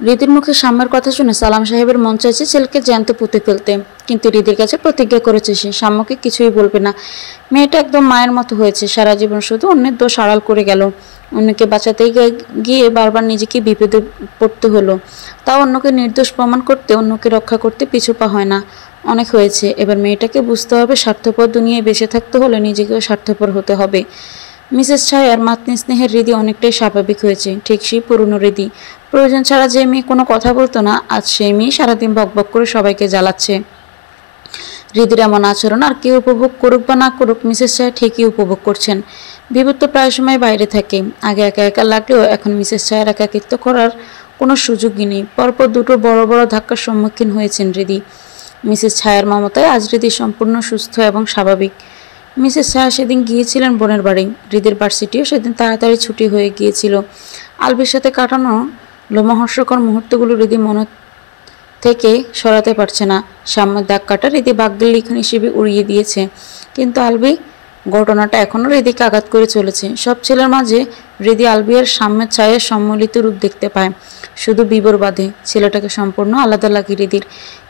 হৃদির মুখে সাম্যের কথা শুনে সালাম সাহেবের মন চাইছে ছেলেকে জ্যান্ত পুঁতে ফেলতে, কিন্তু হৃদির কাছে প্রতিজ্ঞা করেছে সে সাম্যকে কিছুই বলবে না। মেয়েটা একদম মায়ের মতো হয়েছে, সারা জীবন শুধু অন্যের দোষ আড়াল করে গেল। অন্যকে বাঁচাতে গিয়ে বারবার নিজেকে বিপদে পড়তে হলো, তাও অন্যকে নির্দোষ প্রমাণ করতে, অন্যকে রক্ষা করতে পিছু পা হয় না। অনেক হয়েছে, এবার মেয়েটাকে বুঝতে হবে স্বার্থপর দুনিয়ায় বেঁচে থাকতে হলে নিজেকেও স্বার্থপর হতে হবে। মিসেস ছায়ার মাতৃস্নেহের হৃদি অনেকটাই স্বাভাবিক হয়েছে, ঠিক সেই পুরনো হৃদি। প্রয়োজন ছাড়া যে মেয়ে কোনো কথা বলতো না, আজ সেই মেয়ে সারাদিন বকবক করে সবাইকে জ্বালাচ্ছে। হৃদির এমন আচরণ আর কেউ উপভোগ করুক বা না করুক, মিসেস ছায়া ঠিকই উপভোগ করছেন। বিভূত প্রায় সময় বাইরে থাকে, আগে একা একা লাগলেও এখন মিসেস ছায়ার একাকিত্ব করার কোনো সুযোগই নেই। পরপর দুটো বড় বড় ধাক্কার সম্মুখীন হয়েছেন হৃদি। মিসেস ছায়ার মমতায় আজ হৃদি সম্পূর্ণ সুস্থ এবং স্বাভাবিক। মিসেস ছায়া সেদিন গিয়েছিলেন বোনের বাড়ি, হৃদির ভার্সিটিও সেদিন তাড়াতাড়ি ছুটি হয়ে গিয়েছিল। আলবির সাথে কাটানো লোমহর্ষকর মুহূর্তগুলো হৃদি মনে থেকে সরাতে পারছে না। সামনের ধাক্কাটা হৃদি ভাগ্যের লিখন হিসেবে উড়িয়ে দিয়েছে, কিন্তু আলবি ঘটনাটা এখনও হৃদিকে আঘাত করে চলেছে। সব ছেলের মাঝে হৃদি আলবিয়ার সাম্যের ছায়ের সম্মিলিত রূপ দেখতে পায়, শুধু বিবর বাদে। ছেলেটাকে সম্পূর্ণ আলাদা লাগে হৃদির,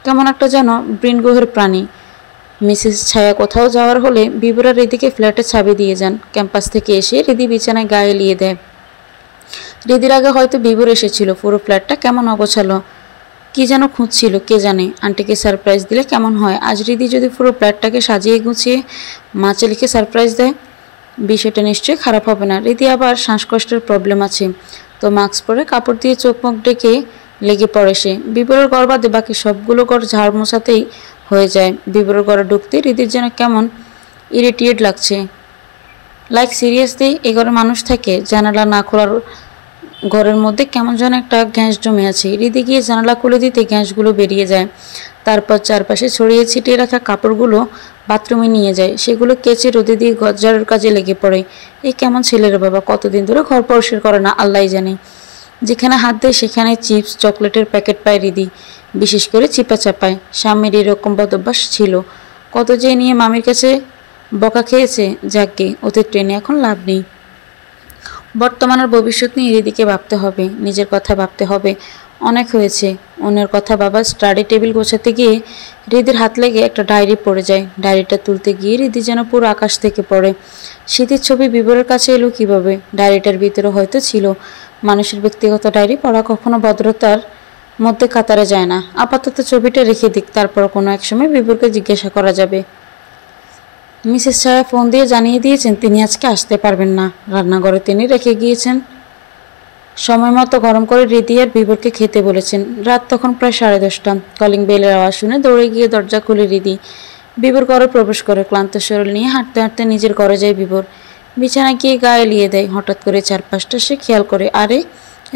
কেমন একটা যেন বৃণগ্রহের প্রাণী। মিসেস ছায়া কোথাও যাওয়ার হলে বিবরা হৃদিকে ফ্ল্যাটে চাবি দিয়ে যান। ক্যাম্পাস থেকে এসে হৃদি বিছানায় গায়ে এলিয়ে দেয়। হৃদির আগে হয়তো বিবর এসেছিল, পুরো ফ্ল্যাটটা কেমন অগোছালো, কি যেন খুঁজছিল কে জানে। আন্টিকে সারপ্রাইজ দিলে কেমন হয়? আজ হৃদি যদি পুরো ফ্ল্যাটটাকে সাজিয়ে গুছিয়ে মাছে লিখে সারপ্রাইজ দেয়, বিষয়টা নিশ্চয়ই খারাপ হবে না। হৃদি আবার শ্বাসকষ্টের প্রবলেম আছে, তো মাস্ক পরে কাপড় দিয়ে চোখ মুখ ডেকে লেগে পড়ে সে। বিবরের ঘর বাদে বাকি সবগুলো ঘর ঝাড় মোছাতেই হয়ে যায়। বিবরের ঘরে ঢুকতে হৃদির যেন কেমন ইরিটেট লাগছে। লাইক সিরিয়াসলি, এ ঘরে মানুষ থাকে? জানালা না খোলার ঘরের মধ্যে কেমন যেন একটা গ্যাস জমে আছে। হৃদি গিয়ে জানালা খুলে দিতে গ্যাসগুলো বেরিয়ে যায়। তারপর চারপাশে ছড়িয়ে ছিটিয়ে রাখা কাপড়গুলো বাথরুমে নিয়ে যায়, সেগুলো কেচে রোদে দিয়ে ঘর ঝাড়ুর কাজে লেগে পড়ে। এই কেমন ছেলের বাবা, কতদিন ধরে ঘর পরিষ্কার করে না আল্লাহ জানে। যেখানে হাত দেয় সেখানে চিপস চকলেটের প্যাকেট পায় হৃদি, বিশেষ করে চিপা চাপায়। স্বামীর এরকম বদভ্যাস ছিল, কত যে নিয়ে মামির কাছে বকা খেয়েছে। যাকে ওদের ট্রেনে এখন লাভ নেই। বর্তমানের ভবিষ্যৎ নিয়ে হৃদিকে ভাবতে হবে, নিজের কথা ভাবতে হবে। অনেক হয়েছে, অন্যের কথা বাবা। স্টাডি টেবিল গোছাতে গিয়ে হৃদির হাত লেগে একটা ডায়েরি পড়ে যায়। ডায়েরিটা তুলতে গিয়ে হৃদি যেন পুরো আকাশ থেকে পড়ে। স্মৃতির ছবি বিবরের কাছে এলো কিভাবে? ডায়েরিটার ভিতরে হয়তো ছিল। মানুষের ব্যক্তিগত ডায়েরি পড়া কখনো ভদ্রতার মধ্যে কাতারে যায় না। আপাতত ছবিটা রেখে দিক, তারপর কোনো এক সময় বিবরকে জিজ্ঞাসা করা যাবে। মিসেস ছায়া ফোন দিয়ে জানিয়ে দিয়েছেন তিনি আজকে আসতে পারবেন না। রান্নাঘরে তিনি রেখে গিয়েছেন, সময় মতো গরম করে হৃদি আর বিবরকে খেতে বলেছেন। রাত তখন প্রায় 10:30। কলিং বেলের আওয়াজ শুনে দৌড়ে গিয়ে দরজা খুলে হৃদি। বিবর ঘরে প্রবেশ করে, ক্লান্ত শরীর নিয়ে হাঁটতে হাঁটতে নিজের ঘরে যায় বিবর। বিছানায় গিয়ে গায়ে এলিয়ে দেয়। হঠাৎ করে চারপাশটা সে খেয়াল করে, আরে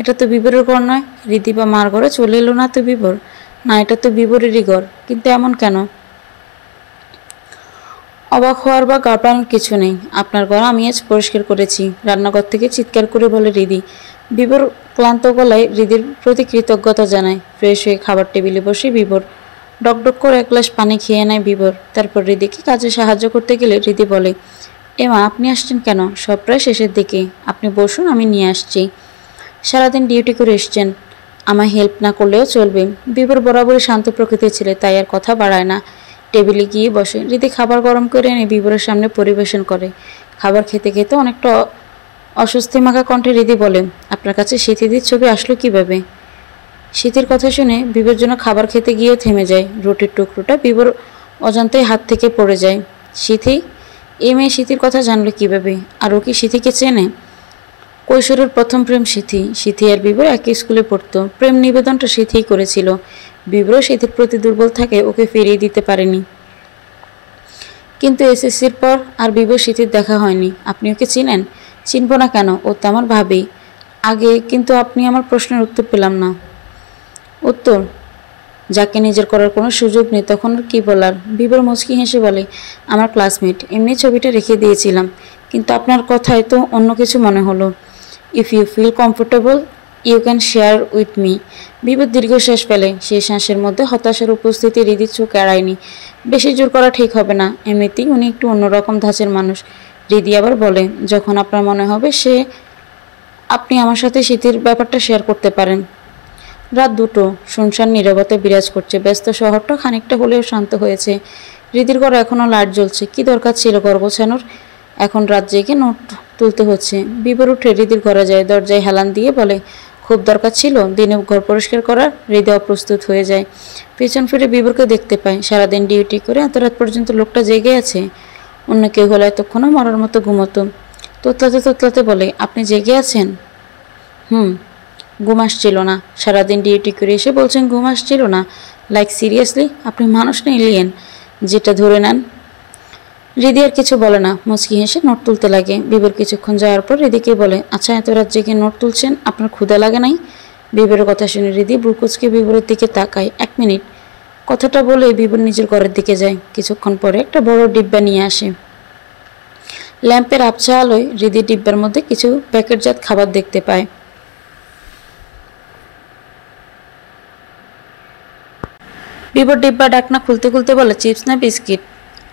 এটা তো বিবরের ঘর নয়। হৃদি বা মার ঘরে চলে এলো না তো বিবর? না, এটা তো বিবরেরই ঘর, কিন্তু এমন কেন? অবাক হওয়ার বা ঘাবড়ানোর কিছু নেই। আপনার ঘর আমি আজ পরিষ্কার করেছি, রান্নাঘর থেকে চিৎকার করে বলে হৃদি। বিবর ক্লান্ত গলায় হৃদির প্রতি কৃতজ্ঞতা জানায়। ফ্রেশ হয়ে খাবার টেবিলে বসে বিবর ডকডক করে এক গ্লাস পানি খেয়ে নেয় বিবর। তারপর হৃদিকে কাজে সাহায্য করতে গেলে হৃদি বলে, এমা আপনি আসছেন কেন? সব প্রায় শেষের দিকে, আপনি বসুন, আমি নিয়ে আসছি। সারাদিন ডিউটি করে এসছেন, আমায় হেল্প না করলেও চলবে। বিবর বরাবরই শান্ত প্রকৃতির ছেলে, তাই আর কথা বাড়ায় না। টেবিলে গিয়ে বসে। হৃদি খাবার গরম করে এনে বিবরের সামনে পরিবেশন করে। খাবার খেতে খেতে অনেকটা অস্বস্তি মাখা কণ্ঠে হৃদি বলে, আপনার কাছে স্মৃতিদির ছবি আসলো কিভাবে? স্মৃতির কথা শুনে বিবর জন্য খাবার খেতে গিয়েও থেমে যায়। রুটির টুকরোটা বিবর অজান্তেই হাত থেকে পড়ে যায়। স্মৃতি? এই মেয়ে স্মৃতির কথা জানলো কিভাবে? আর ও কি স্মৃতিকে চেনে? কৈশোরের প্রথম প্রেম স্মৃতি। স্মৃতি আর বিবর একই স্কুলে পড়তো। প্রেম নিবেদনটা স্মৃতিই করেছিল। বিবরও স্মৃতির প্রতি দুর্বল থাকে, ওকে ফিরিয়ে দিতে পারেনি। কিন্তু এসএসসির পর আর বিবর স্মৃতির দেখা হয়নি। আপনি ওকে চিনেন? চিনব না কেন, ও তো আমার ভাবি আগে। কিন্তু আপনি আমার প্রশ্নের উত্তর পেলাম না। উত্তর? যাকে নিজের করার কোনো সুযোগ নেই তখন আর কি বলার? বিবর মুচকি হেসে বলে, আমার ক্লাসমেট, এমনি ছবিটা রেখে দিয়েছিলাম, কিন্তু আপনার কথায় তো অন্য কিছু মনে হলো। If you feel comfortable you can share with me. বিবর দীর্ঘশ্বাস ফেলে। সেই শ্বাসের মধ্যে হতাশার উপস্থিতি হৃদির চোখ এড়ায়নি। বেশি জোর করা ঠিক হবে না, এমনিতেই উনি একটু অন্যরকম ধাঁচের মানুষ। হৃদি আবার বলে, যখন আপনার মনে হবে আপনি আমার সাথে স্মৃতির ব্যাপারটা শেয়ার করতে পারেন। রাত 2টো, শুনশান নীরবতা বিরাজ করছে। ব্যস্ত শহরটা খানিকটা হলেও শান্ত হয়েছে। হৃদির ঘরে এখনও লাইট জ্বলছে। কি দরকার ছিল ঘর গোছানোর? এখন রাত জেগে নোট তুলতে হচ্ছে। বিবর উঠে হৃদির ঘরে যায়, দরজায় হেলান দিয়ে বলে, খুব দরকার ছিল দিনে ঘর পরিষ্কার করার? হৃদয় অপ্রস্তুত হয়ে যায়। পেছন ফিরে বিবরকে দেখতে পায়। সারাদিন ডিউটি করে এত রাত পর্যন্ত লোকটা জেগে আছে। অন্য কেউ হলে এতক্ষণও মরার মতো ঘুমতো। তোতলাতে তোতলাতে বলে, আপনি জেগে আছেন? হুম। ঘুম আসছিল না। সারাদিন ডিউটি করে এসে বলছেন ঘুম আসছিল না? Like seriously? আপনি মানুষ না এলিয়েন? যেটা ধরে নেন। হৃদি আর কিছু বলে না, মুচকি হেসে নোট তুলতে লাগে। বিবর কিছুক্ষণ যাওয়ার পর হৃদিকে বলে, আচ্ছা এত রাত জেগে নোট তুলছেন, আপনার ক্ষুধা লাগে নাই? বিবরের কথা শুনে হৃদি ব্রুকুচকে বিবরের দিকে তাকায়। 1 মিনিট। কথাটা বলে বিবর নিজের ঘরের দিকে যায়। কিছুক্ষণ পরে একটা বড় ডিব্বা নিয়ে আসে। ল্যাম্পের আবছা আলোয় হৃদি ডিব্বার মধ্যে কিছু প্যাকেটজাত খাবার দেখতে পায়। বিবর ডিব্বা ডাকনা খুলতে খুলতে বলে, চিপস না বিস্কিট?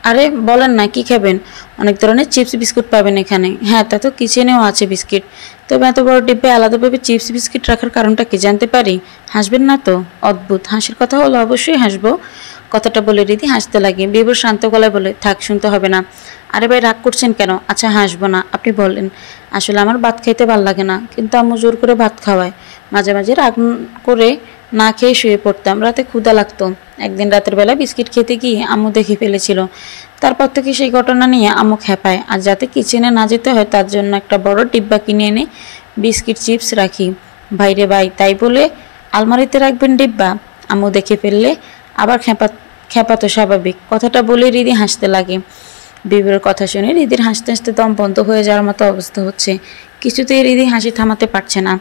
আরে বলেন না কি খাবেন? অনেক ধরনের চিপস বিস্কুট পাবেন এখানে। হ্যাঁ, তা তো কিচেনেও আছে বিস্কিট। তবে এত বড় ডিব্বায় আলাদাভাবে চিপস বিস্কিট রাখার কারণটা কি জানতে পারি? হাসবেন না তো? অদ্ভুত। হাসির কথা হলো অবশ্যই হাসবো। কথাটা বলে রীতি হাসতে লাগে। বিবর শান্ত গলায় বলে, থাক, শুনতে হবে না। আরে ভাই, রাগ করছেন কেন? আচ্ছা হাসবো না, আপনি বলেন। আসলে আমার ভাত খাইতে ভাল লাগে না, কিন্তু আম্মু জোর করে ভাত খাওয়ায়। মাঝে মাঝে রাগ করে না খেয়ে শুয়ে পড়তাম। রাতে ক্ষুধা লাগতো। একদিন রাতের বেলা বিস্কিট খেতে গিয়ে আম্মু দেখে ফেলেছিল। তারপর থেকে সেই ঘটনা নিয়ে আম্মু খেপায়। আর যাতে কিচেনে না যেতে হয় তার জন্য একটা বড় ডিব্বা কিনে এনে বিস্কিট চিপস রাখি। ভাইরে ভাই, তাই বলে আলমারিতে রাখবেন ডিব্বা? আম্মু দেখে ফেললে আবার খেপা তো স্বাভাবিক। কথাটা বলে হৃদি হাসতে লাগে। বিবরের কথা শুনে হৃদির হাসতে হাসতে দম বন্ধ হয়ে যাওয়ার মতো অবস্থা হচ্ছে। কিছুতেই হৃদি হাসি থামাতে পারছে না।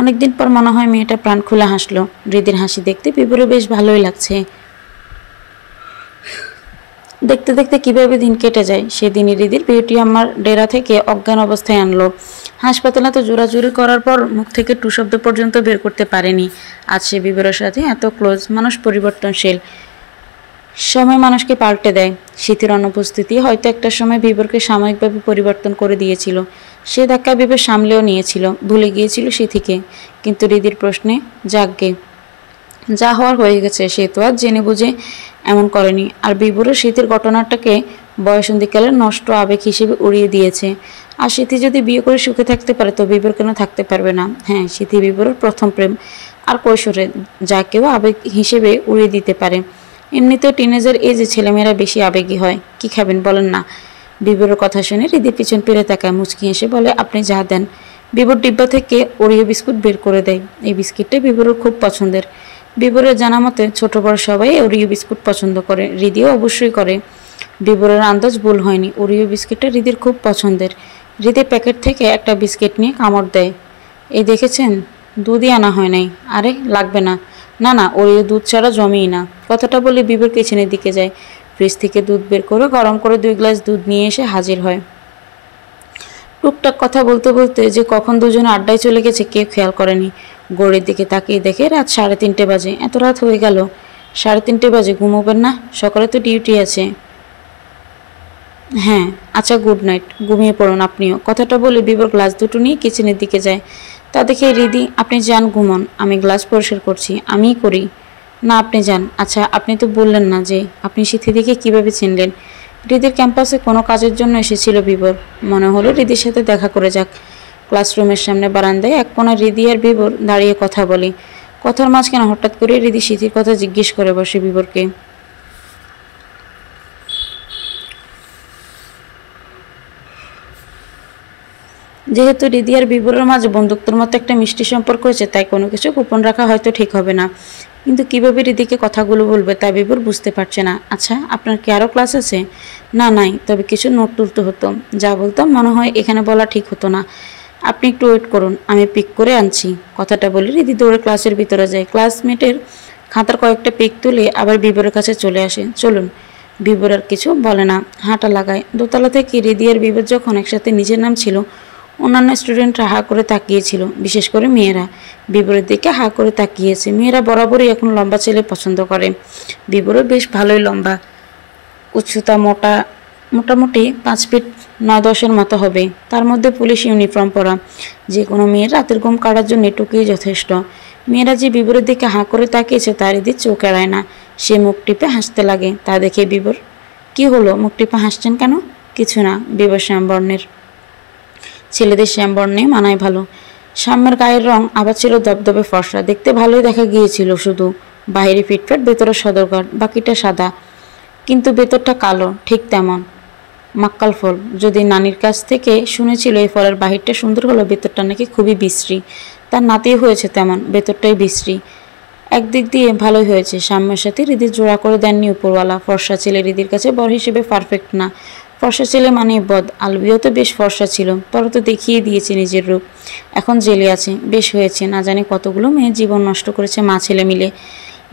অনেকদিন পর মনে হয় মেয়েটা প্রাণ খুলে হাসলো। হৃদির হাসি দেখতে বিবরে বেশ ভালোই লাগছে। দেখতে দেখতে কিভাবে দিন কেটে যায়। সেদিনই হৃদির বিউটি আমার ডেরা থেকে অজ্ঞান অবস্থায় আনলো। হাসপাতালে তো জোরাজুরি করার পর মুখ থেকে টু শব্দ পর্যন্ত বের করতে পারেনি। আজ সে বিবরের সাথে এত ক্লোজ। মানুষ পরিবর্তনশীল, সময় মানুষকে পাল্টে দেয়। শীতের অনুপস্থিতি হয়তো একটা সময় বিবরকে সাময়িকভাবে পরিবর্তন করে দিয়েছিল। সে ধাক্কা বিবর সামলেও নিয়েছিল, ভুলে গিয়েছিল সিথিকে। কিন্তু হৃদির প্রশ্নে যাকগে, যা হওয়ার হয়ে গেছে। সে তো আর জেনে বুঝে এমন করেনি। আর বিবরের শীতের ঘটনাটাকে বয়সন্ধিকালের নষ্ট আবেগ হিসেবে উড়িয়ে দিয়েছে। আর সিথি যদি বিয়ে করে সুখে থাকতে পারে তো বিবর কেন থাকতে পারবে না? হ্যাঁ, সিথি বিবরের প্রথম প্রেম। আর কৈশোরে যা কেউ আবেগ হিসেবে উড়িয়ে দিতে পারে। এমনিতেও টিনেজার এজে ছেলেমেয়েরা বেশি আবেগী হয়। কি খাবেন বলেন না? বিবরের কথা শুনে হৃদি পিছন ফিরে তাকায়, মুচকি এসে বলে, আপনি যা দেন। বিবর ডিব্বা থেকে ওরিও বিস্কুট বের করে দেয়। এই বিস্কিটটা বিবরের খুব পছন্দের। বিবরের জানা মতে ছোট বড় সবাই ওরিও বিস্কুট পছন্দ করে, হৃদিও অবশ্যই করে। বিবরের আন্দাজ ভুল হয়নি। ওরিও বিস্কিটটা হৃদির খুব পছন্দের। হৃদি প্যাকেট থেকে একটা বিস্কিট নিয়ে কামড় দেয়। এই দেখেছেন, দুধই আনা হয় নাই। আরে লাগবে না। না না, ওরিও দুধ ছাড়া জমেই না। কথাটা বলে বিবর কিচেনের দিকে যায়। ফ্রিজ থেকে দুধ বের করে গরম করে 2 গ্লাস দুধ নিয়ে এসে হাজির হয়। টুকটাক কথা বলতে বলতে যে কখন দুজনে আড্ডায় চলে গেছে কেউ খেয়াল করেনি। ঘড়ির দিকে তাকিয়ে দেখে রাত 3:30 বাজে। এত রাত হয়ে গেল? 3:30 বাজে? ঘুমোবেন না? সকালে তো ডিউটি আছে। হ্যাঁ, আচ্ছা, গুড নাইট, ঘুমিয়ে পড়ুন আপনিও। কথাটা বলে বিবর গ্লাস দুটো নিয়ে কিচেনের দিকে যায়। তা দেখে হৃদি, আপনি যান ঘুমন, আমি গ্লাস পরিষ্কার করছি। আমিই করি। না, আপনি যান। আচ্ছা, আপনি তো বললেন না যে আপনি সিথিদিকে কিভাবে চিনলেন? হৃদির ক্যাম্পাসে কোনো কাজের জন্য এসেছিল বিবর। মনে হলো হৃদির সাথে দেখা করে যাক। ক্লাসরুমের সামনে বারান্দায় এক কোণায় হৃদি আর বিবর দাঁড়িয়ে কথা বলে। কথার মাঝখানে হঠাৎ করে হৃদি সিথির কথা জিজ্ঞেস করে বসে বিবরকে। যেহেতু হৃদি আর বিবরের মাঝে বন্ধুত্বের মতো একটা মিষ্টি সম্পর্ক হয়েছে, তাই কোনো কিছু গোপন রাখা হয়তো ঠিক হবে না। কিন্তু কিভাবে হৃদিকে কথাগুলো বলবে তা বিবর বুঝতে পারছে না। আচ্ছা, আপনার কি আরও ক্লাস আছে? না, নাই, তবে কিছু নোট তুলতে হতো। যা বলতাম মনে হয় এখানে বলা ঠিক হতো না। আপনি একটু ওয়েট করুন, আমি পিক করে আনছি। কথাটা বলে হৃদি দৌড়ে ক্লাসের ভিতরে যায়। ক্লাসমেটের খাতার কয়েকটা পিক তুলে আবার বিবরের কাছে চলে আসে। চলুন। বিবর আর কিছু বলে না, হাঁটা লাগায়। দোতলা থেকে হৃদি আর বিবর যখন একসাথে নিচের নাম ছিল, অন্যান্য স্টুডেন্টরা হা করে তাকিয়েছিল, বিশেষ করে মেয়েরা। বিবরের দিকে হা করে তাকিয়েছে। মেয়েরা বরাবরই এখন লম্বা ছেলে পছন্দ করে। বিবরও বেশ ভালোই লম্বা, উচ্চতা, মোটা মোটামুটি 5 ফিট 9-10-এর মতো হবে। তার মধ্যে পুলিশ ইউনিফর্ম পরা। যে কোনো মেয়ের রাতের ঘুম কাটার জন্য এটুকুই যথেষ্ট। মেয়েরা যে বিবরের দিকে হাঁ করে তাকিয়েছে তার এদিকে চোখ এড়ায় না। সে মুখ টিপে হাসতে লাগে। তা দেখে বিবর, কি হলো, মুখ টিপে হাসছেন কেন? কিছু না। বিবর শ্যামবর্ণের। ছেলেদের শ্যামবর্ণে মানায় ভালো। সাম্যের গায়ের রং আবার ছিল দবদবে ফর্সা। দেখতে ভালোই দেখা গিয়েছিল, শুধু বাইরে ফিটফাট, ভেতরে সদরঘাট, বাকিটা সাদা। কিন্তু ভেতরটা কালো, ঠিক তেমন। মাক্কাল ফল। যদি নানির কাছ থেকে শুনেছিল এই ফলের বাহিরটা সুন্দর হলো, ভেতরটা নাকি খুবই বিশ্রী। তার নাতি হয়েছে তেমন, ভেতরটাই বিশ্রী। একদিক দিয়ে ভালোই হয়েছে, সাম্যের সাথে হৃদির জোড়া করে দেননি উপরওয়ালা। ফর্সা ছেলে হৃদির কাছে বর হিসেবে পারফেক্ট না। ফর্সা ছেলে মানে বদ। আলবিও তো বেশ ফর্সা ছিল, পরে তো দেখিয়ে দিয়েছে নিজের রূপ। এখন জেলে আছে, বেশ হয়েছে। না জানি কতগুলো মেয়ের জীবন নষ্ট করেছে মা ছেলে মিলে।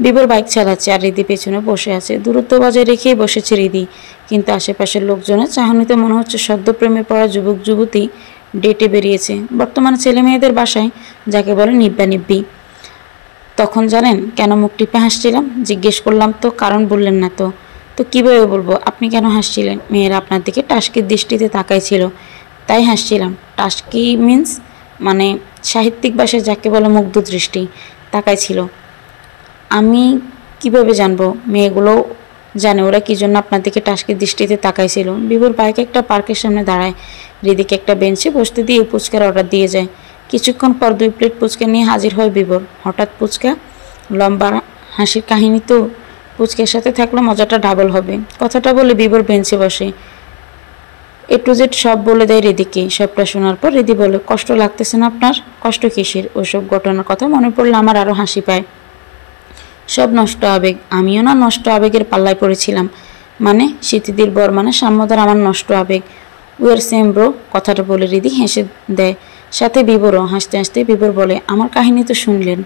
বিবর বাইক চালাচ্ছে আর হৃদি পেছনে বসে আছে। দূরত্ব বজায় রেখেই বসেছে হৃদি, কিন্তু আশেপাশের লোকজনের চাহনিতে মনে হচ্ছে সদ্য প্রেমে পড়া যুবক যুবতী ডেটে বেরিয়েছে। বর্তমানে ছেলে মেয়েদের বাসায় যাকে বলে নিব্বা নিব্বি। তখন জানেন কেন মুখ টিপে হাসছিলাম? জিজ্ঞেস করলাম তো, কারণ বললেন না তো। তো কীভাবে বলবো? আপনি কেন হাসছিলেন? মেয়েরা আপনার দিকে টাস্কির দৃষ্টিতে তাকাইছিল, তাই হাসছিলাম। টাস্কি মিন্স মানে সাহিত্যিক ভাষায় যাকে বলে মুগ্ধ দৃষ্টি তাকাইছিল। আমি কিভাবে জানবো? মেয়েগুলো জানে ওরা কি জন্য আপনার দিকে টাস্কির দৃষ্টিতে তাকাইছিল। বিবর বাইকে একটা পার্কের সামনে দাঁড়ায়। হৃদিকে একটা বেঞ্চে বসতে দিয়ে ফুচকার অর্ডার দিয়ে যায়। কিছুক্ষণ পর 2 প্লেট ফুচকা নিয়ে হাজির হয় বিবর। হঠাৎ ফুচকা, লম্বা হাসির কাহিনী তো। ফুচকার সাথে থাকলে মজাটা ডাবল হবে। কথাটা বলে বিবর বেঞ্চে বসে। A to Z সব বলে দেয় হৃদিকে। সবটা শোনার পর হৃদি বলে, কষ্ট লাগতেছে না আপনার? কষ্ট কিসের? ওইসব ঘটনার কথা মনে পড়লে আমার আরও হাসি পায়। সব নষ্ট আবেগ। আমিও না নষ্ট আবেগের পাল্লায় পড়েছিলাম। মানে স্মৃতিদির বর মানে সাম্যদার আমার নষ্ট আবেগ। উয়ার সেম ব্রো। কথাটা বলে হৃদি হেসে দেয়, সাথে বিবরও। হাসতে হাসতে বিবর বলে, আমার কাহিনী তো শুনলেন,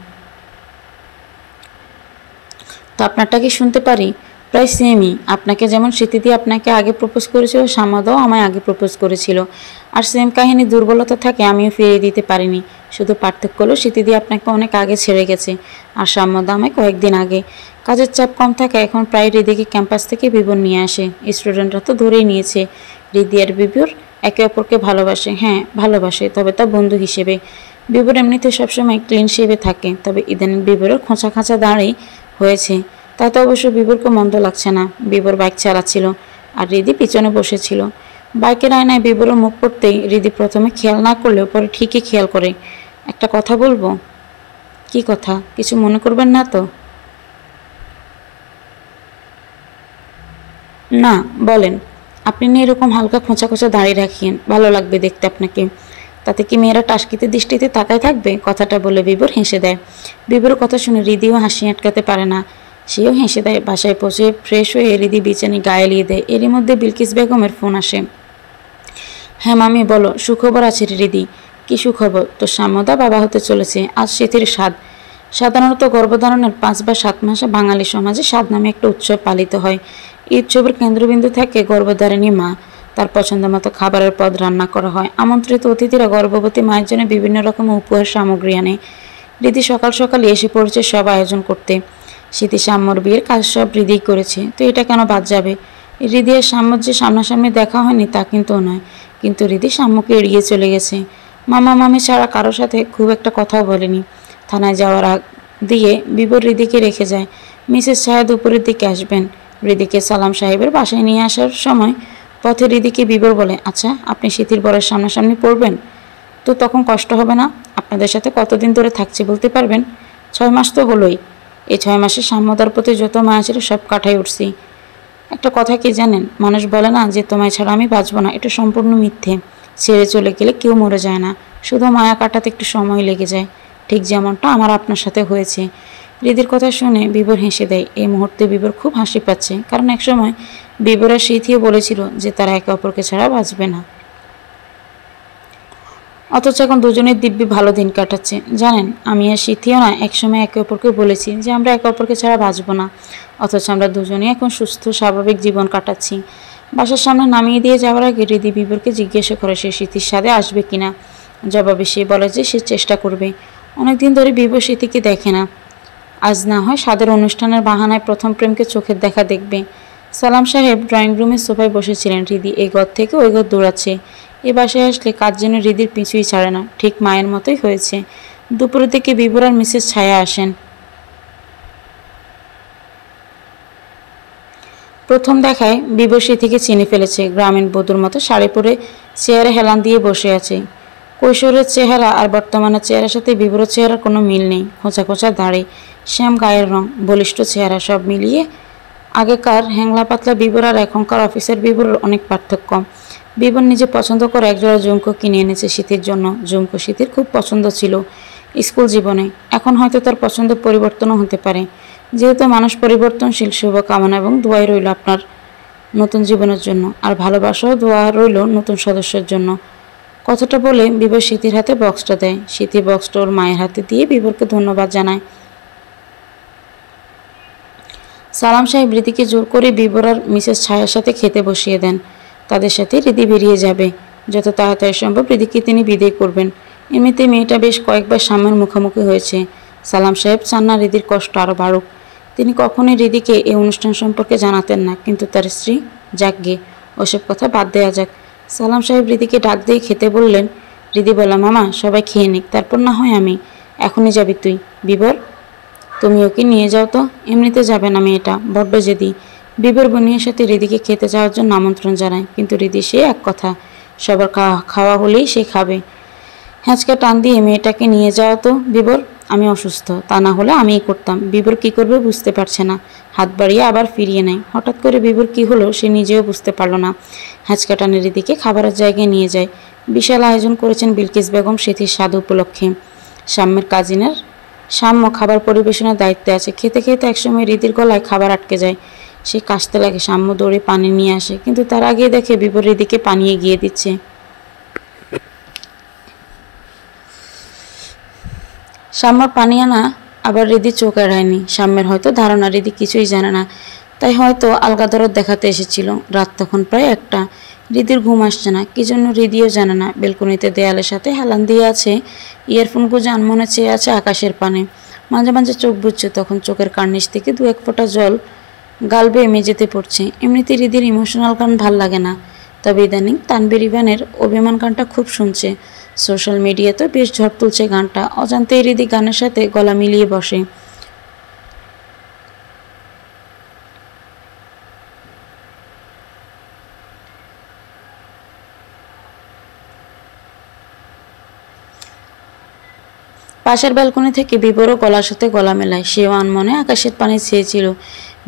তো আপনারটা কি শুনতে পারি? প্রায় সেমই। আপনাকে যেমন স্মৃতিদি আপনাকে আগে প্রপোজ করেছিল, সাম্যদাও আমায় আগে প্রপোজ করেছিল। আর সেম কাহিনী দুর্বলতা থাকে, আমিও ফিরিয়ে দিতে পারিনি। শুধু পার্থক্য হলো স্মৃতিদি আপনাকে অনেক আগে ছেড়ে গেছে, আর সাম্যদা আমায় কয়েকদিন আগে। কাজের চাপ কম থাকে এখন প্রায় হৃদিকে ক্যাম্পাস থেকে বিবর নিয়ে আসে। স্টুডেন্টরা তো ধরেই নিয়েছে হৃদি আর বিবর একে অপরকে ভালোবাসে। হ্যাঁ ভালোবাসে, তবে তা বন্ধু হিসেবে। বিবর এমনিতে সবসময় ক্লিন শেপে থাকে, তবে ইদানিং বিবরের খোঁচা খাঁচা দাঁড়িয়ে হয়েছে। তাতে অবশ্য বিবরকে মন্দ লাগছে না। বিবর বাইক চালাচ্ছিল আর হৃদি পিছনে বসেছিল। বাইকের আয়নায় বিবরের মুখ পড়তেই হৃদি প্রথমে খেয়াল না করলেও পরে ঠিকই খেয়াল করে। একটা কথা বলবো? কি কথা? কিছু মনে করবেন না তো? না, বলেন। আপনি না এরকম হালকা খোঁচা খোঁচা দাঁড়িয়ে রাখিয়েন, ভালো লাগবে দেখতে আপনাকে। তাতে কি মেয়েরা টাস্কিতে দৃষ্টিতে তাকায় থাকবে? কথাটা বলে বিবর হেসে দেয়। বিবরের কথা শুনে হৃদিও হাসি আটকাতে পারে না, সেও হেসে দেয়। বাসায় পৌঁছে ফ্রেশ হয়ে হৃদি বিছানি গায়ে এলিয়ে দেয়। এরই মধ্যে বিলকিস বেগমের ফোন আসে। হ্যাঁ মামি বলো। সুখবর আছে হৃদি। কি সুখবর? তো সাম্যদা বাবা হতে চলেছে। আজ শীতের স্বাদ। সাধারণত গর্ভধারণের 5 বা 7 মাসে বাঙালি সমাজে স্বাদ নামে একটা উৎসব পালিত হয়। এই উৎসবের কেন্দ্রবিন্দু থাকে গর্ভধারিণী মা। তার পছন্দ মতো খাবারের পদ রান্না করা হয়। আমন্ত্রিত অতিথিরা গর্ভবতী মায়ের জন্য বিভিন্ন রকম উপহার সামগ্রী আনে। হৃদি সকাল সকাল এসে পড়েছে সব আয়োজন করতে। স্মৃতি সাম্যর বিয়ের কাজ সব হৃদিই করেছে, তো এটা কেন বাদ যাবে? হৃদি আর সাম্যর যে সামনাসামনি দেখা হয়নি তা কিন্তু নয়, কিন্তু হৃদি সাম্যকে এড়িয়ে চলে গেছে। মামা মামি ছাড়া কারোর সাথে খুব একটা কথাও বলেনি। থানায় যাওয়ার আগ দিয়ে বিবর হৃদিকে রেখে যায়। মিসেস সাহেব দুপুরের দিকে আসবেন। হৃদিকে সালাম সাহেবের বাসায় নিয়ে আসার সময় পথে হৃদিকে বিবর বলে, আচ্ছা আপনি স্মৃতির বরের সামনাসামনি পড়বেন তো তখন কষ্ট হবে না? আপনাদের সাথে কতদিন ধরে থাকছি বলতে পারবেন? 6 মাস তো হলোই। এই 6 মাসে সাম্যদার প্রতি যত মায়া ছিল সব কাটাই উঠছি। একটা কথা কি জানেন? মানুষ বলে না যে তোমায় ছাড়া আমি বাঁচবো না, এটা সম্পূর্ণ মিথ্যে। ছেড়ে চলে গেলে কেউ মরে যায় না, শুধু মায়া কাটাতে একটু সময় লেগে যায়। ঠিক যেমনটা আমার আপনার সাথে হয়েছে। হৃদির কথা শুনে বিবর হেসে দেয়। এই মুহূর্তে বিবর খুব হাসি পাচ্ছে, কারণ একসময় বিবর আর শীতিও বলেছিল যে তারা একে অপরকে ছাড়া বাঁচবে না। অথচ এখন দুজনের দিব্যি ভালো দিন কাটাচ্ছে। জানেন, আমি আর শীতিও না একসময় একে অপরকে বলেছি যে আমরা একে অপরকে ছাড়া বাঁচবো না। অথচ আমরা দুজনেই এখন সুস্থ স্বাভাবিক জীবন কাটাচ্ছি। বাসার সামনে নামিয়ে দিয়ে যাওয়ার আগে হৃদি বিবরকে জিজ্ঞাসা করে সে স্মৃতির সাথে আসবে কিনা। জবাবে সে বলে যে সে চেষ্টা করবে। অনেকদিন ধরে বিবর স্মৃতিকে দেখে না। আজ না হয় স্বাদের অনুষ্ঠানের বাহানায় প্রথম প্রেমকে চোখের দেখা দেখবে। সালাম সাহেব ড্রয়িং রুমের সোফায় বসেছিলেন। হৃদি এই ঘর থেকে ওই ঘর দৌড়াচ্ছে। এ বাসায় আসলে কাজ যেন হৃদির পিছুই ছাড়ে না, ঠিক মায়ের মতোই হয়েছে। দুপুরের দিকে বিবর আর মিসেস ছায়া আসেন। প্রথম দেখায় বিবর থেকে চিনে ফেলেছে। গ্রামীণ বধূর মতো শাড়ি পরে চেয়ারে হেলান দিয়ে বসে আছে। কৈশোরের চেহারা আর বর্তমানের চেহারার সাথে বিবরের চেহারার কোনো মিল নেই। খোঁচা খোঁচা দাড়ি, শ্যাম গায়ের রং, বলিষ্ঠ চেহারা, সব মিলিয়ে আগেকার হ্যাংলা পাতলা বিবর আর এখনকার অফিসের বিবরের অনেক পার্থক্য। বিবর নিজে পছন্দ করে একজোড়া ঝুমকো কিনে এনেছে শীতের জন্য। ঝুমকো শীতের খুব পছন্দ ছিল স্কুল জীবনে। এখন হয়তো তার পছন্দ পরিবর্তনও হতে পারে। যেহেতু মানুষ পরিবর্তনশীল, শুভকামনা এবং দোয়াই রইল আপনার নতুন জীবনের জন্য, আর ভালোবাসাও দোয়া রইল নতুন সদস্যের জন্য। কথাটা বলে বিবর স্মৃতির হাতে বক্সটা দেয়। স্মৃতি বক্সটা ওর মায়ের হাতে দিয়ে বিবরকে ধন্যবাদ জানায়। সালাম সাহেব রীতিকে জোর করে বিবর আর মিসেস ছায়ার সাথে খেতে বসিয়ে দেন। তাদের সাথে রীতি বেরিয়ে যাবে। যত তাড়াতাড়ি সম্ভব রীতিকে তিনি বিদায় করবেন। এমনিতে মেয়েটা বেশ কয়েকবার সামনের মুখোমুখি হয়েছে। সালাম সাহেব চান না হৃদির কষ্ট আরও বাড়ুক। তিনি কখনোই হৃদিকে এই অনুষ্ঠান সম্পর্কে জানাতেন না, কিন্তু তার স্ত্রী যাকগে, ওসব কথা বাদ দেওয়া যাক। সালাম সাহেব হৃদিকে ডাক দিয়ে খেতে বললেন। হৃদি বলল, মামা সবাই খেয়ে নিক, তারপর না হয় আমি। এখনই যাবি তুই? বিবর, তুমি ওকে নিয়ে যাও তো। এমনিতে যাবে না মেয়েটা, বড্ড জেদি। বিবর বোনের সাথে হৃদিকে খেতে যাওয়ার জন্য আমন্ত্রণ জানায়, কিন্তু হৃদি সে এক কথা, সবার খাওয়া হলেই সে খাবে। হ্যাঁচকা টান দিয়ে, মেয়েটাকে নিয়ে যাও তো বিবর, আমি অসুস্থ, তা না হলে আমিই করতাম। বিবর কি করবে বুঝতে পারছে না, হাত বাড়িয়ে আবার ফিরিয়ে নেয়। হঠাৎ করে বিবর কি হলো সে নিজেও বুঝতে পারল না। হ্যাঁচকা টানের হৃদিকে খাবারের জায়গায় নিয়ে যায়। বিশাল আয়োজন করেছেন বিলকিস বেগম স্মৃতির স্বাদ উপলক্ষে। সাম্যের কাজিনের সাম্য খাবার পরিবেশনের দায়িত্বে আছে। খেতে খেতে একসময় হৃদির গলায় খাবার আটকে যায়। সে কাশতে লাগে। সাম্য দৌড়ে পানি নিয়ে আসে, কিন্তু তার আগে দেখে বিবর হৃদিকে পানি এগিয়ে দিচ্ছে। সাম্যর পানি আনা আবার হৃদি চোখ এড়ায়নি। সাম্যের হয়তো ধারণা হৃদি কিছুই জানে না, তাই হয়তো আলগা দরদ দেখাতে এসেছিল। রাত তখন প্রায় 1টা। হৃদির ঘুম আসছে না, কি জন্য হৃদিও জানে না। বেলকনিতে দেয়ালের সাথে হেলান দিয়ে আছে, ইয়ারফোন গুঁজে আনমনে চেয়ে আছে আকাশের পানে। মাঝে মাঝে চোখ বুঝছে, তখন চোখের কার্নিশ থেকে 2-1 ফোঁটা জল গাল বেয়ে মেঝেতে পড়ছে। এমনিতে হৃদির ইমোশনাল গান ভাল লাগে না, তবে ইদানিং তানভীর ইভানের অভিমান গানটা খুব শুনছে। সোশ্যাল মিডিয়াতে বেশ ঝড় তুলছে গানটা। অজান্তেই হৃদি গানের সাথে গলা মিলিয়ে বসে। পাশের ব্যালকনি থেকে বিবরও গলার সাথে গলা মেলায়। সেও আনমনে আকাশের পানে চেয়েছিল।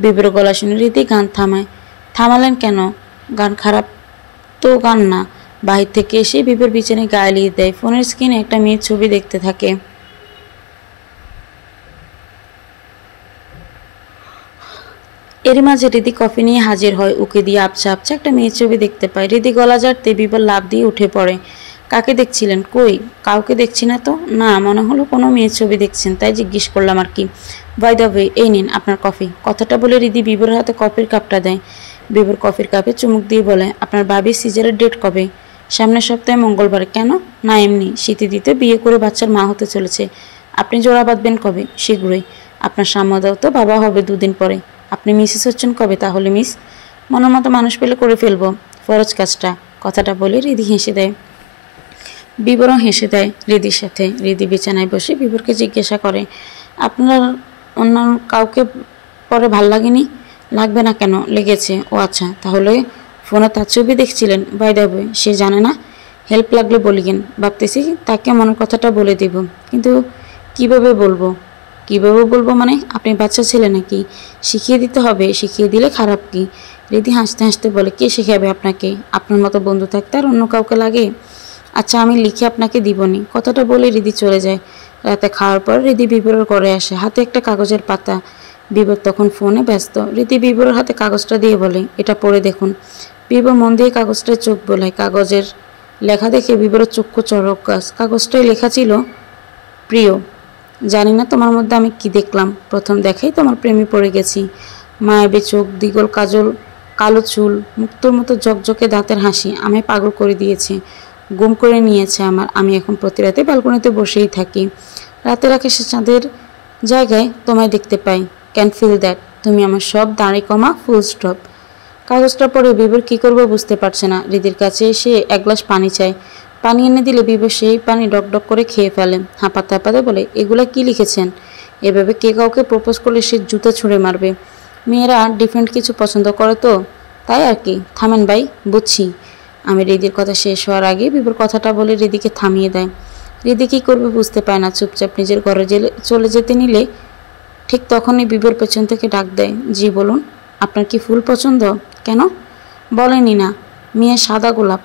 বিবর গলা শুনে হৃদি গান থামায়। থামালেন কেন? গান খারাপ তো গান না। বাহির থেকে এসে বিবর বিছানায় গা এলিয়ে দেয়। ফোনের স্ক্রিনে একটা মেয়ের ছবি দেখতে থাকে। এর মাঝে হৃদি কফি নিয়ে হাজির হয়। উকে দিয়ে আপছা আপছা একটা মেয়ের ছবি দেখতে পায়। হৃদি গলা ঝাড়তে বিবর লাফ দিয়ে উঠে পড়ে। কাকে দেখছিলেন? কই, কাউকে দেখছি না তো। না, মনে হলো কোনো মেয়ের ছবি দেখছেন, তাই জিজ্ঞেস করলাম আর কি। বাই দ্য ওয়ে, এই নিন আপনার কফি। কথাটা বলে হৃদি বিবর হাতে কফির কাপটা দেয়। বিবর কফির কাপে চুমুক দিয়ে বলে, আপনার ভাবির সিজারের ডেট কবে? সামনের সপ্তাহে মঙ্গলবারে। কেন? না এমনি, শীতে দিতে বিয়ে করে বাচ্চার মা হতে চলেছে। আপনি জোড়া বাঁধবেন কবে? শীঘ্রই। আপনার সাম্যদাও তো বাবা হবে 2 দিন পরে। আপনি মিসেস হচ্ছেন কবে তাহলে? মিস, মনের মতো মানুষ পেলে করে ফেলবো ফরজ কাজটা। কথাটা বলে হৃদি হেসে দেয়। বিবরও হেসে দেয় হৃদির সাথে। হৃদি বিছানায় বসে বিবরকে জিজ্ঞাসা করে, আপনার অন্য কাউকে পরে ভাল লাগেনি? লাগবে না কেন, লেগেছে। ও আচ্ছা, তাহলে ফোনে তার ছবি দেখছিলেন? বাই দ্য ওয়ে, সে জানে না? হেল্প লাগলে বলিগেন। ভাবতেছি তাকে মনের কথাটা বলে দিব, কিন্তু কিভাবে বলবো? কিভাবে বলবো মানে? আপনি বাচ্চা ছেলে নাকি? শিখিয়ে দিতে হবে। শিখিয়ে দিলে খারাপ কি? হৃদি হাসতে হাসতে বলে, কে শেখাবে আপনাকে? আপনার মতো বন্ধু থাকতে আর অন্য কাউকে লাগে? আচ্ছা, আমি লিখে আপনাকে দিবনি। কথাটা বলে হৃদি চলে যায়। রাতে খাওয়ার পর হৃদি বিবরের ঘরে আসে, হাতে একটা কাগজের পাতা। বিবর তখন ফোনে ব্যস্ত। হৃদি বিবরের হাতে কাগজটা দিয়ে বলে, এটা পড়ে দেখুন। বিবর মন দিয়ে কাগজটায় চোখ বোলায়। কাগজের লেখা দেখে বিবরের চক্ষু চড়ক গাছ। কাগজটায় লেখা ছিল, প্রিয়, জানি না তোমার মধ্যে আমি কি দেখলাম। প্রথম দেখাই তোমার প্রেমে পড়ে গেছি। মায়াবী চোখ, দ্বিগল কাজল, কালো চুল, মুক্তোর মতো ঝকঝকে দাঁতের হাসি আমায় পাগল করে দিয়েছে, গুম করে নিয়েছে আমার। আমি এখন প্রতি রাতে ব্যালকনিতে বসেই থাকি। রাতের আকাশে চাঁদের জায়গায় তোমায় দেখতে পাই। Can feel that. তুমি আমার সব, দাঁড়ি কমা ফুল স্টপ। কাগজটা পড়ে বিবর কি করবে বুঝতে পারছে না। হৃদির কাছে এসে এক গ্লাস পানি চায়। পানি এনে দিলে বিবর সেই পানি ডক করে খেয়ে ফেলে। হাঁপাতে হাঁপাতে বলে, এগুলা কি লিখেছেন? এভাবে কে কাউকে প্রপোজ করলে সে জুতা ছুঁড়ে মারবে। মেয়েরা ডিফারেন্ট কিছু পছন্দ করে তো, তাই আর কি। থামেন ভাই, বুঝছি। আমি হৃদির কথা শেষ হওয়ার আগে বিবর কথাটা বলে হৃদিকে থামিয়ে দেয়। হৃদি কী করবে বুঝতে পায় না। চুপচাপ নিজের ঘরে চলে যেতে নিলে ঠিক তখনই বিবর পেছন থেকে ডাক দেয়, জি বলুন, আপনার কি ফুল পছন্দ? কেন বলেনি না? মেয়ে সাদা গোলাপ।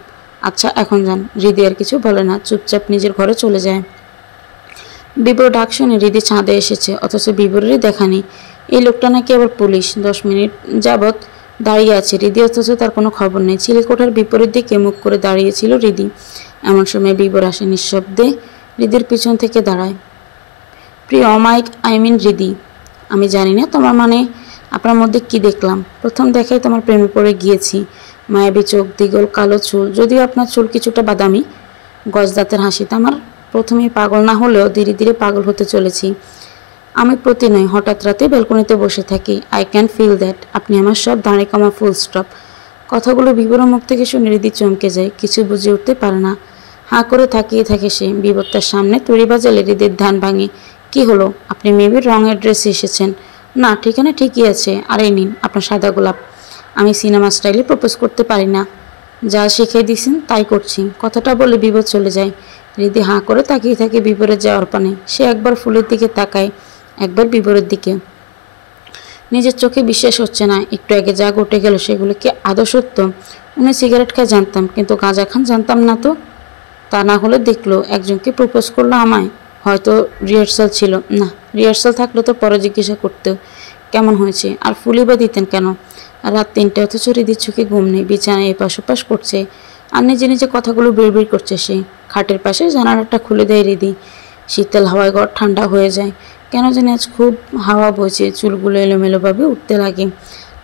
আচ্ছা এখন যান। হৃদি আর কিছু বলে না, চুপচাপ নিজের ঘরে চলে যায়। বিবর ডাক শুনে হৃদি ছাদে এসেছে, অথচ বিবরেরই দেখা নেই। এই লোকটা নাকি আবার পুলিশ। 10 মিনিট যাবৎ দাঁড়িয়ে আছে হৃদি, অথচ তার কোনো খবর নেই। চিলেকোঠার বিপরীত দিকে মুখ করে দাঁড়িয়েছিল হৃদি। এমন সময় বিবর আসে নিঃশব্দে, হৃদির পিছন থেকে দাঁড়ায়। প্রিয় মাইক, হৃদি, আমি জানি না তোমার আপনার মধ্যে কি দেখলাম। প্রথম দেখায় তোমার প্রেমে পড়ে গিয়েছি। মায়াবী চোখ, দ্বিগল কালো চুল, যদিও আপনার চুল কিছুটা বাদামি, গজদাঁতের হাসিতে আমার প্রথমেই পাগল না হলেও ধীরে ধীরে পাগল হতে চলেছি। আমি প্রতি নয়, হঠাৎ রাতে ব্যালকনিতে বসে থাকি। I can feel that. আপনি আমার সব দাঁড়ে কমা, ফুল স্টপ। কথাগুলো বিবরের মুখ থেকে শুনে হৃদি চমকে যায়, কিছু বুঝে উঠতে পারে না। হাঁ করে তাকিয়ে থাকে সে। বিবর তার সামনে তড়ি বাজালে হৃদির ধ্যান ভাঙে। কি হলো? আপনি মেবির রঙের ড্রেসে এসেছেন। না, ঠিকানা ঠিকই আছে। আর এই নিন আপনার সাদা গোলাপ। আমি সিনেমা স্টাইলে প্রপোজ করতে পারি না, যা শিখিয়ে দিয়েছেন তাই করছি। কথাটা বলে বিবর চলে যায়। হৃদি হাঁ করে তাকিয়ে থাকে বিবরের যাওয়ার পানে। সে একবার ফুলের দিকে তাকায়, একবার বিবরের দিকে। নিজের চোখে বিশ্বাস হচ্ছে না। একটু আগে যা ঘটে গেল সেগুলো কি আদৌ সত্য? উনি সিগারেট খায় জানতাম, কিন্তু গাঁজা খান জানতাম না তো। তা না হলে দেখলো একজনকে প্রপোজ করলো আমায়। হয়তো রিহার্সাল ছিল। না, রিহার্সাল থাকলে তো পরে জিজ্ঞাসা করতে কেমন হয়েছে। আর ফুলই বা দিতেন কেন? রাত 3টে, অথচ হৃদির চোখে ঘুম নেই। বিছানায় এপাশ ওপাশ করছে আর নিজে নিজে কথাগুলো বিড়বিড় করছে সে। খাটের পাশে জানালাটা খুলে দেয় হৃদি। শীতল হাওয়ায় ঘর ঠান্ডা হয়ে যায়। কেন জানি আজ খুব হাওয়া বইছে। চুলগুলো এলোমেলোভাবে উঠতে লাগে।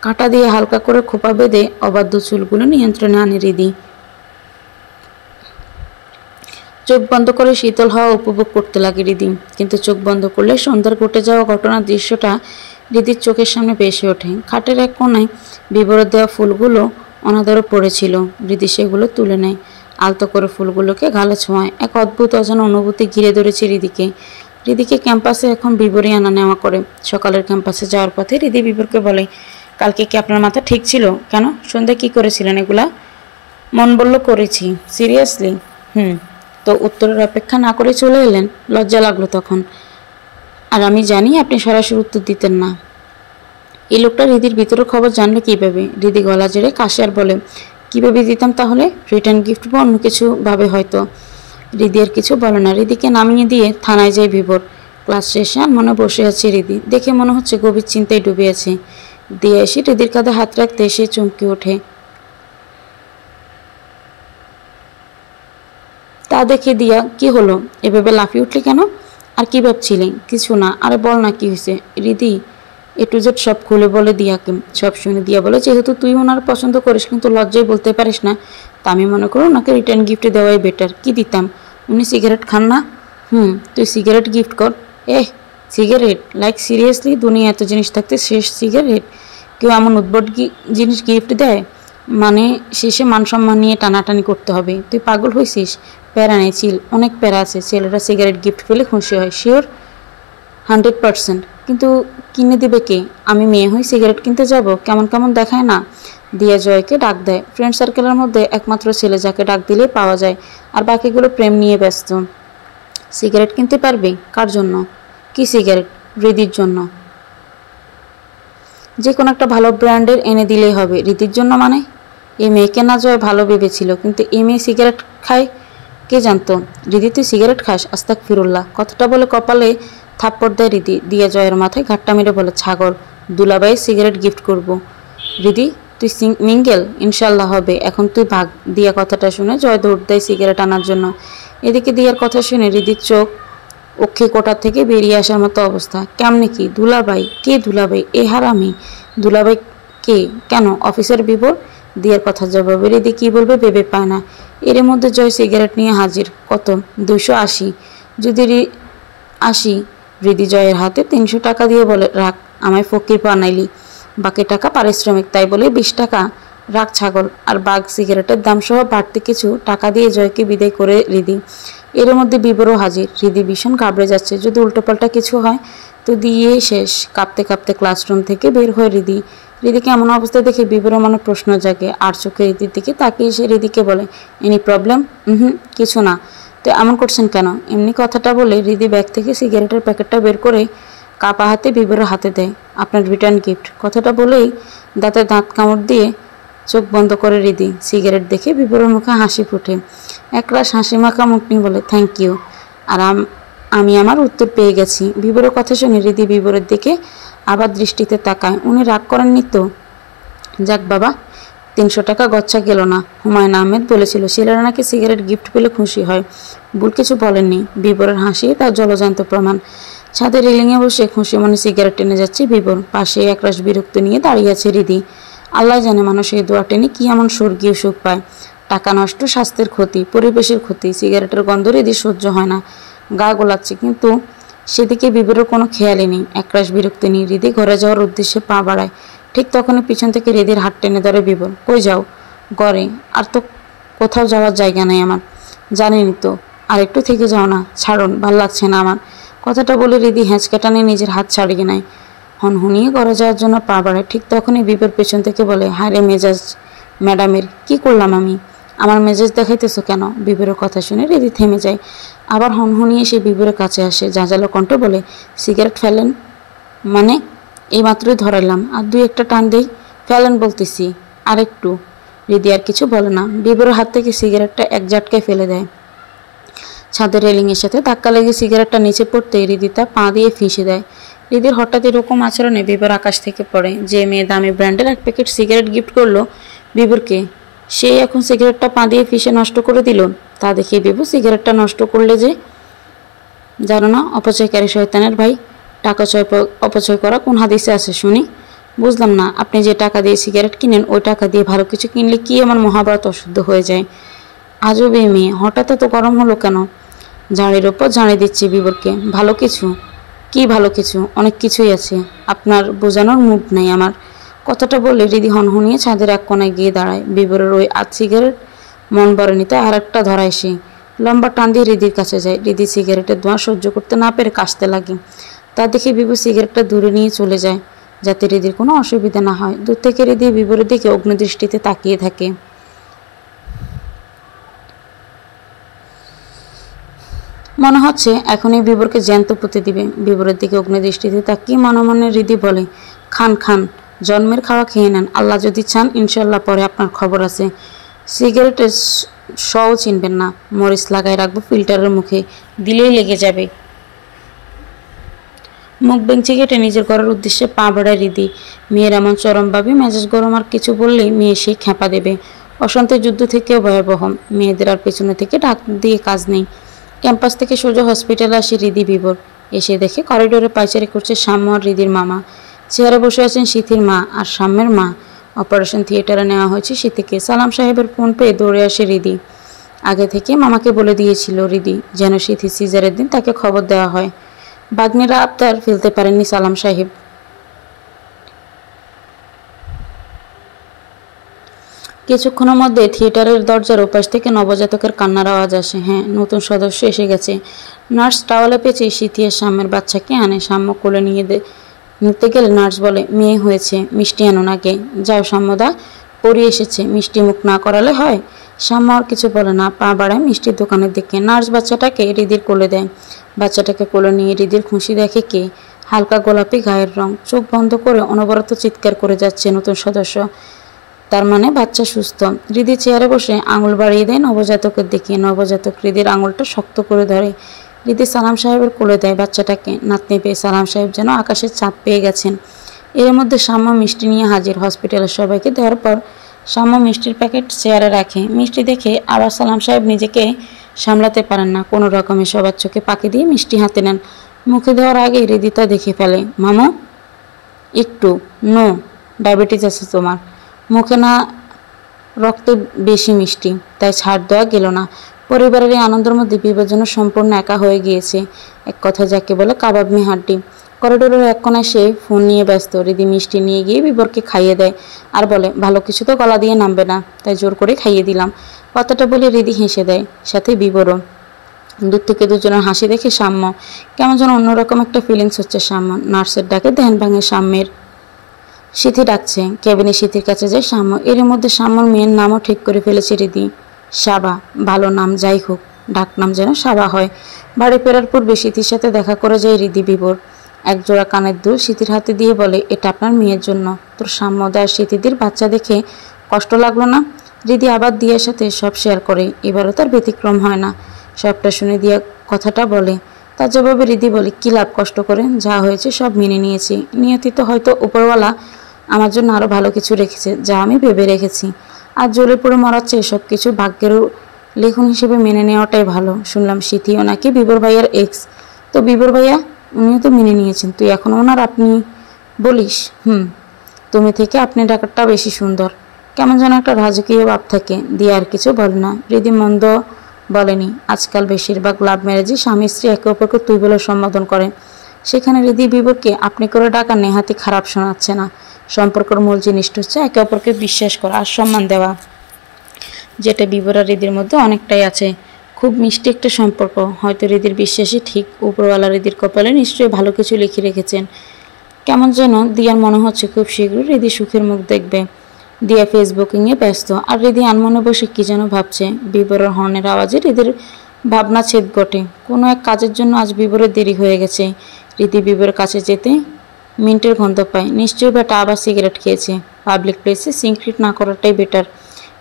কাঁটা দিয়ে হালকা করে খোপা বেঁধে অবাধ্য চুলগুলো নিয়ন্ত্রণে আনে হৃদি। চোখ বন্ধ করে শীতল হাওয়া উপভোগ করতে লাগে হৃদি। কিন্তু চোখ বন্ধ করলে সন্ধ্যার ঘটে যাওয়া ঘটনার দৃশ্যটা হৃদির চোখের সামনে ভেসে ওঠে। খাটের এক কোণায় বিবরের দেওয়া ফুলগুলো অনাদরে পড়েছিল। হৃদি সেগুলো তুলে নেয়, আলতো করে ফুলগুলোকে গালে ছোঁয়ায়। এক অদ্ভুত অজানা অনুভূতি ঘিরে ধরেছে হৃদিকে ক্যাম্পাসে এখন বিবরই আনা নেওয়া করে। সকালের ক্যাম্পাসে যাওয়ার পথে হৃদি বিবরকে বলে, কালকে কি আপনার মাথা ঠিক ছিল? কেন, সন্ধ্যায় কি করেছিলেন এগুলা? মন বলল করেছি। সিরিয়াসলি? তো উত্তরের অপেক্ষা না করে চলে এলেন। লজ্জা লাগলো তখন। আর আমি জানি আপনি সরাসরি উত্তর দিতেন না। এই লোকটা হৃদির ভিতরের খবর জানলে কীভাবে? হৃদি গলা জেড়ে কাশে আর বলে, কীভাবে দিতাম তাহলে? রিটার্ন গিফট বা অন্য কিছু ভাবে হয়তো। হৃদি আর কিছু বলে না। হৃদিকে নামিয়ে দিয়ে থানায় যায় বিবর। ক্লাস শেষে আর মনে বসে আছে হৃদি। দেখে মনে হচ্ছে গভীর চিন্তায় ডুবে আছে। দিয়ে এসে হৃদির কাঁধে হাত রাখতে এসে চমকে ওঠে। তা দেখে দিয়া, কি হলো? এভাবে লাফিয়ে উঠলি কেন? আর কি ভাবছিলি? কিছু না। আরে বল না কি হয়েছে। হৃদি A to Z সব খুলে বলে দিয়াকে। সব শুনে দিয়া বলে, যেহেতু তুই ওনার পছন্দ করিস কিন্তু লজ্জায় বলতে পারিস না, তা আমি মনে করো ওনাকে রিটার্ন গিফট দেওয়াই বেটার। কি দিতাম? উনি সিগারেট খান না? তুই সিগারেট গিফট কর। সিগারেট? Like seriously? দুনিয়া এত জিনিস থাকতে শেষ সিগারেট? কেউ এমন উদ্ভট জিনিস গিফট দেয়? মানে শেষে মান সম্মান নিয়ে টানাটানি করতে হবে। তুই পাগল হয়েছিস? প্যারা নেই চিল, অনেক প্যারা আছে। ছেলেরা সিগারেট গিফট পেলে খুশি হয়, শিওর 100%। কিন্তু কিনে দেবে কে? আমি মেয়ে হই সিগারেট কিনতে যাব? কেমন কেমন দেখায় না? দিয়া জয়কে ডাক দেয়। ফ্রেন্ড সার্কেলের মধ্যে একমাত্র ছেলে যাকে ডাক দিলে পাওয়া যায়, আর বাকিগুলো প্রেম নিয়ে ব্যস্ত। সিগারেট কিনতে পারবে? কার জন্য? কি সিগারেট? হৃদির জন্য। যে কোনো একটা ভালো ব্র্যান্ডের এনে দিলেই হবে। হৃদির জন্য মানে? এই মেয়েকে না জয় ভালো ভেবেছিল, কিন্তু এই মেয়ে সিগারেট খায় কে জানতো? হৃদি তুই সিগারেট খাস? আস্তাগফিরুল্লাহ। কথাটা বলে কপালে থাপ্পড় দেয় হৃদি। দিয়া জয়ের মাথায় ঘাটটা মেরে বলে, ছাগল, দুলাবাই সিগারেট গিফট করব। হৃদি তুই মিঙ্গেল? ইনশাল্লাহ হবে। এখন তুই ভাগ। দিয়া কথাটা শুনে জয় দৌড় দেয় সিগারেট আনার জন্য। এদিকে দিয়ার কথা শুনে হৃদির চোখ অক্ষি কোটা থেকে বেরিয়ে আসার মতো অবস্থা। কেমনে কি? দুলাবাই? কে দুলাবাই? এ হারামি। দুলাবাই কে? কেন? অফিসের বিবর। দিয়ার কথা জবাবে হৃদি কি বলবে ভেবে পায় না। এর মধ্যে জয় সিগারেট নিয়ে হাজির। কত? 280। যদি 80। হৃদি জয়ের হাতে 300 টাকা দিয়ে বলে, রাখ, আমায় ফকির বানাইলি। বাকি টাকা পারিশ্রমিক, তাই বলে 20 টাকা। রাগ ছাগল আর বাঘ সিগারেটের দাম সহ বাড়তি কিছু টাকা দিয়ে জয়কে বিদায় করে রিদি। এর মধ্যে বিবরও হাজির। রিদি ভীষণ ঘাবড়ে যাচ্ছে, যদি উল্টোপাল্টা কিছু হয় তো দিয়েই শেষ। কাঁপতে কাঁপতে ক্লাসরুম থেকে বের হয় রিদি। রিদিকে এমন অবস্থা দেখে বিবর মনে প্রশ্ন জাগে, আর চোখে রিদির দিকে তাকিয়ে এসে রিদিকে বলে, এনি প্রবলেম? কিছু না। তো এমন করছেন কেন? এমনি কথাটা বলে রিদি ব্যাগ থেকে সিগারেটের প্যাকেটটা বের করে কাপা হাতে বিবরের হাতে দেয়। আপনার রিটার্ন গিফট। কথাটা বলেই দাঁতে দাঁত কামড় দিয়ে চোখ বন্ধ করে রিদি। সিগারেট দেখে বিবরের মুখে হাসি ফুটে। একরাশ হাসি মাখা মুখ নিয়ে বলে, থ্যাংক ইউ। আর আমি আমার উত্তর পেয়ে গেছি। বিবরের কথা শুনে রিদি বিবরের দিকে আবার দৃষ্টিতে তাকায়। উনি রাগ করেননি তো? যাক বাবা, 300 টাকা গচ্ছা গেল না। হুমায়ুন আহমেদ বলেছিল ছেলেরা নাকি সিগারেট গিফট পেলে খুশি হয়। ভুল কিছু বলেননি। বিবরের হাসি তার জলজান্ত প্রমাণ। ছাদে রেলিংয়ে বসে খুশি মনে সিগারেট টেনে যাচ্ছে বিবর। পাশে একরাশ বিরক্ত নিয়ে দাঁড়িয়ে আছে রিদি। আল্লাহ জানে মানুষ এই দোয়া টেনে কি এমন স্বর্গীয় সুখ পায়। টাকা নষ্ট, স্বাস্থ্যের ক্ষতি, পরিবেশের ক্ষতি, সিগারেটের গন্ধ রিদি সহ্য হয় না, গা গোলাচ্ছে। কিন্তু সেদিকে বিবরের কোনো খেয়ালই নেই। একরাশ বিরক্তি নিয়ে রিদি ঘরে যাওয়ার উদ্দেশ্যে পা বাড়ায়। ঠিক তখনই পিছন থেকে রিদির হাত টেনে ধরে বিবর। কই যাও? ঘরে। আর তো কোথাও যাওয়ার জায়গা নেই আমার। জানিনি তো। আর একটু থেকে যাও না। ছাড়ুন, ভাল লাগছে না আমার। কথাটা বলে রিদি হ্যাঁচকা টানে নিজের হাত ছাড়িয়ে নেয়। হনহনিয়ে ঘরে যাওয়ার জন্য পা বাড়ায়। ঠিক তখনই বিবর পেছন থেকে বলে, হায় রে মেজাজ ম্যাডামের, কি করলাম আমি? আমার মেজাজ দেখাইতেছো কেন? বিবরের কথা শুনে রিদি থেমে যায়। আবার হনহনিয়ে সে বিবরের কাছে আসে, জাঁজালো কণ্ঠে বলে, সিগারেট ফেলেন? মানে? এই মাত্রই ধরাইলাম, আর 2-1টা টান দেই। ফেলেন বলতেছি। আর একটু। রিদি আর কিছু বলে না। বিবরের হাত থেকে সিগারেটটা এক ঝাটকায় ফেলে দেয়। ছাদের রেলিংয়ের সাথে ধাক্কা লেগে সিগারেটটা নিচে পড়তে রিদি তা পা দিয়ে ফিসে দেয়। রিদির হঠাৎ এরকম আচরণে বিবর আকাশ থেকে পড়ে। যে মেয়ে দামি ব্র্যান্ডের এক প্যাকেট সিগারেট গিফট করলো বিবরকে, সেই এখন সিগারেটটা পা দিয়ে ফিসে নষ্ট করে দিল। তা দেখে বিবু সিগারেটটা নষ্ট করলে যে, জানো না অপচয়কারী শয়তানের ভাই, টাকা অপচয় করা কোন হাদিসে আছে শুনি? বুঝলাম না, আপনি যে টাকা দিয়ে সিগারেট কিনেন ওই টাকা দিয়ে ভালো কিছু কিনলে কি আমার মহাভারত অশুদ্ধ হয়ে যায়? আজব এই মেয়ে, হঠাৎ এত গরম হলো কেন? ঝাড়ির ওপর ঝাড়ি দিচ্ছি বিবরকে। ভালো কিছু? কি ভালো কিছু? অনেক কিছুই আছে, আপনার বোঝানোর মুড নেই আমার। কথাটা বলে রিদি হনহনিয়ে ছাদের এক কোনায় গিয়ে দাঁড়ায়। বিবরের ওই সিগারেট মন ভরেনি, তাই আর একটা ধরায় সে। লম্বা টান দিয়ে রিদির কাছে যায়। রিদি সিগারেটের ধোঁয়া সহ্য করতে না পেরে কাশতে লাগে। তা দেখে বিবু সিগারেটটা দূরে নিয়ে চলে যায়, যাতে রিদির কোনো অসুবিধা না হয়। দূর থেকে রিদি বিবরের দিকে অগ্নিদৃষ্টিতে তাকিয়ে থাকে। মনে হচ্ছে এখনই বিবরকে জ্যান্ত পুঁতে দিবে। বিবরের দিকে অগ্নিদৃষ্টিতে তাকিয়ে মনে মনে রিদি বলে, খান খান, জন্মের খাওয়া খেয়ে নেন। আল্লাহ যদি চান ইনশাল্লাহ পরে আপনার খবর আছে। সিগারেটের শও চিনবেন না। মরিচ লাগাই রাখবো ফিল্টারের মুখে, দিলেই লেগে যাবে। মুখ বেঞ্চে কেটে নিজের ঘরের উদ্দেশ্যে পা বাড়ায় রিদি। মেয়ের এমন চরমভাবে মেজাজ গরম, আর কিছু বললেই মেয়ে সেই খেপা দেবে। অশান্তির যুদ্ধ থেকেও ভয়াবহ। মেয়েদের আর পেছনে থেকে ডাক দিয়ে কাজ নেই। ক্যাম্পাস থেকে সোজা হসপিটালে আসে রিদি বিবর। এসে দেখে করিডোরে পায়চারি করছে সাম্য আর রিদির মামা। চেয়ারে বসে আছেন সিথির মা আর সাম্যের মা। অপারেশন থিয়েটারে নেওয়া হয়েছে সিথিকে। সালাম সাহেবের ফোন পেয়ে দৌড়ে আসে রিদি। আগে থেকে মামাকে বলে দিয়েছিল রিদি যেন সিথি সিজারের দিন তাকে খবর দেওয়া হয়। বাগ্নেরা আবদার ফেলতে পারেননি সালাম সাহেব। কিছুক্ষণের মধ্যে থিয়েটারের দরজার ওপাশ থেকে নবজাতকের কান্নার আওয়াজ আসে। হ্যাঁ, নতুন সদস্য এসে গেছে। নার্স টাওয়ালে পেঁচে সিথিয়ার সাম্যের বাচ্চাকে আনে। সাম্য কোলে নিতে গেলে নার্স বলে, মেয়ে হয়েছে, মিষ্টি আনুন আগে। যাও সাম্যদা, পড়িয়ে এসেছে, মিষ্টি মুখ না করালে হয়? সাম্য আর কিছু বলে না, পা বাড়ায় মিষ্টির দোকানের দিকে। নার্স বাচ্চাটাকে রিদির কোলে দেয়। বাচ্চাটাকে কোলে নিয়ে রিদির খুশি দেখে কে, হালকা গোলাপি গায়ের রং। চোখ বন্ধ করে অনবরত চিৎকার করে যাচ্ছে নতুন সদস্য। তার মানে বাচ্চা সুস্থ। রিদি চেয়ারে বসে আঙুল বাড়িয়ে দেয় নবজাতকের দিকে। নবজাতক রিদির আঙুলটা শক্ত করে ধরে। রিদি সালাম সাহেবের কোলে দেয় বাচ্চাটাকে। নাতনি পেয়ে সালাম সাহেব যেন আকাশের চাঁদ পেয়ে গেছেন। এর মধ্যে সাম্য মিষ্টি নিয়ে হাজির। হসপিটালের সবাইকে দেওয়ার পর সাম্য মিষ্টির প্যাকেট চেয়ারে রাখে। মিষ্টি দেখে আবার সালাম সাহেব নিজেকে সামলাতে পারেন না। কোনো রকমে সবার চোখে পাকি দিয়ে মিষ্টি হাতে নেন। মুখে দেওয়ার আগে রিদি তা দেখে ফেলে। মামু, একটু নো, ডায়াবেটিস আছে তোমার। মুখে না, রক্তে বেশি মিষ্টি, তাই ছাড় দেওয়া গেল না। পরিবারের এই আনন্দের মধ্যে বিভার জন্য সম্পূর্ণ একা হয়ে গিয়েছে। এক কথা যাকে বলে কাবাব মে হাড্ডি। করিডোরের এক কোনায় সে ফোন নিয়ে ব্যস্ত। রিদি মিষ্টি নিয়ে গিয়ে বিবরকে খাইয়ে দেয় আর বলে, ভালো কিছু তো গলা দিয়ে নামবে না, তাই জোর করে খাইয়ে দিলাম। কথাটা বলে রিদি হেসে দেয়, সাথে বিবরও। দূর থেকে দুজনের হাসি দেখে সাম্য কেমন যেন অন্যরকম একটা ফিলিংস হচ্ছে। সাম্য নার্সের ডাকে ধ্যান ভাঙে সাম্যের। সিথি ডাকছে, কেবিনে সিথির কাছে যায় সাম্য। এর মধ্যে সাম্যর মেয়ের নামও ঠিক করে ফেলেছে রিদি, সাবা। ভালো নাম, যাই হোক ডাক নাম যেন সাবা হয়। বাড়ি ফেরার পূর্বে সিথির সাথে দেখা করে যায় রিদি বিবর। একজোড়া কানের দুল সিথির হাতে দিয়ে বলে, এটা আপনার মেয়ের জন্য। তোর সাম্যদার সিথিদির বাচ্চা দেখে কষ্ট লাগলো না? রিদি আবার দিয়ার সাথে সব শেয়ার করে, এবারও তার ব্যতিক্রম হয় না। সবটা শুনে দিয়া কথাটা বলে। তার জবাবে রিদি বলে, কী লাভ কষ্ট করে, যা হয়েছে সব মেনে নিয়েছি। নিয়তি তো হয়তো উপরওয়ালা আমার জন্য আরও ভালো কিছু রেখেছে, যা আমি ভেবে রেখেছি। আর জ্বলে পড়ে মরার চেয়ে সব কিছু ভাগ্যেরও লেখন হিসেবে মেনে নেওয়াটাই ভালো। শুনলাম সিথিও নাকি বিবর ভাইয়ার এক্স। তো বিবর ভাইয়া, উনিও তো মেনে নিয়েছেন, তুই এখন ওনার আপনি বলিস? তুমি থেকে আপনি ডাকাতটা বেশি সুন্দর। কেমন যেন একটা রাজকীয় ভাব থাকে। দিয়ে আর কিছু বলে না। হৃদি মন্দ বলেনি। আজকাল বেশিরভাগ লাভ ম্যারেজে স্বামী স্ত্রী একে অপরকে তুই বলে সম্বোধন করে। সেখানে হৃদি বিবরকে আপনি করে ডাকা নেহাতি খারাপ শোনাচ্ছে না। সম্পর্কের মূল জিনিসটা হচ্ছে একে অপরকে বিশ্বাস করা আর সম্মান দেওয়া, যেটা বিবর আর হৃদির মধ্যে অনেকটাই আছে। খুব মিষ্টি একটা সম্পর্ক। হয়তো হৃদির বিশ্বাসই ঠিক, উপরওয়ালা হৃদির কপালে নিশ্চয়ই ভালো কিছু লিখে রেখেছেন। কেমন যেন দিয়ার মনে হচ্ছে খুব শীঘ্রই হৃদি সুখের মুখ দেখবে। দিয়া ফেসবুকিংয়ে ব্যস্ত, আর হৃদি আনমনে বসে কী যেন ভাবছে। বিবরের হর্নের আওয়াজে হৃদির ভাবনা ছেদ ঘটে। কোনো এক কাজের জন্য আজ বিবরের দেরি হয়ে গেছে। হৃদি বিবরের কাছে যেতে মিন্টের গন্ধ পায়। নিশ্চয়ই বেটা আবার সিগারেট খেয়েছে। পাবলিক প্লেসে সিগারেট না করাটাই বেটার।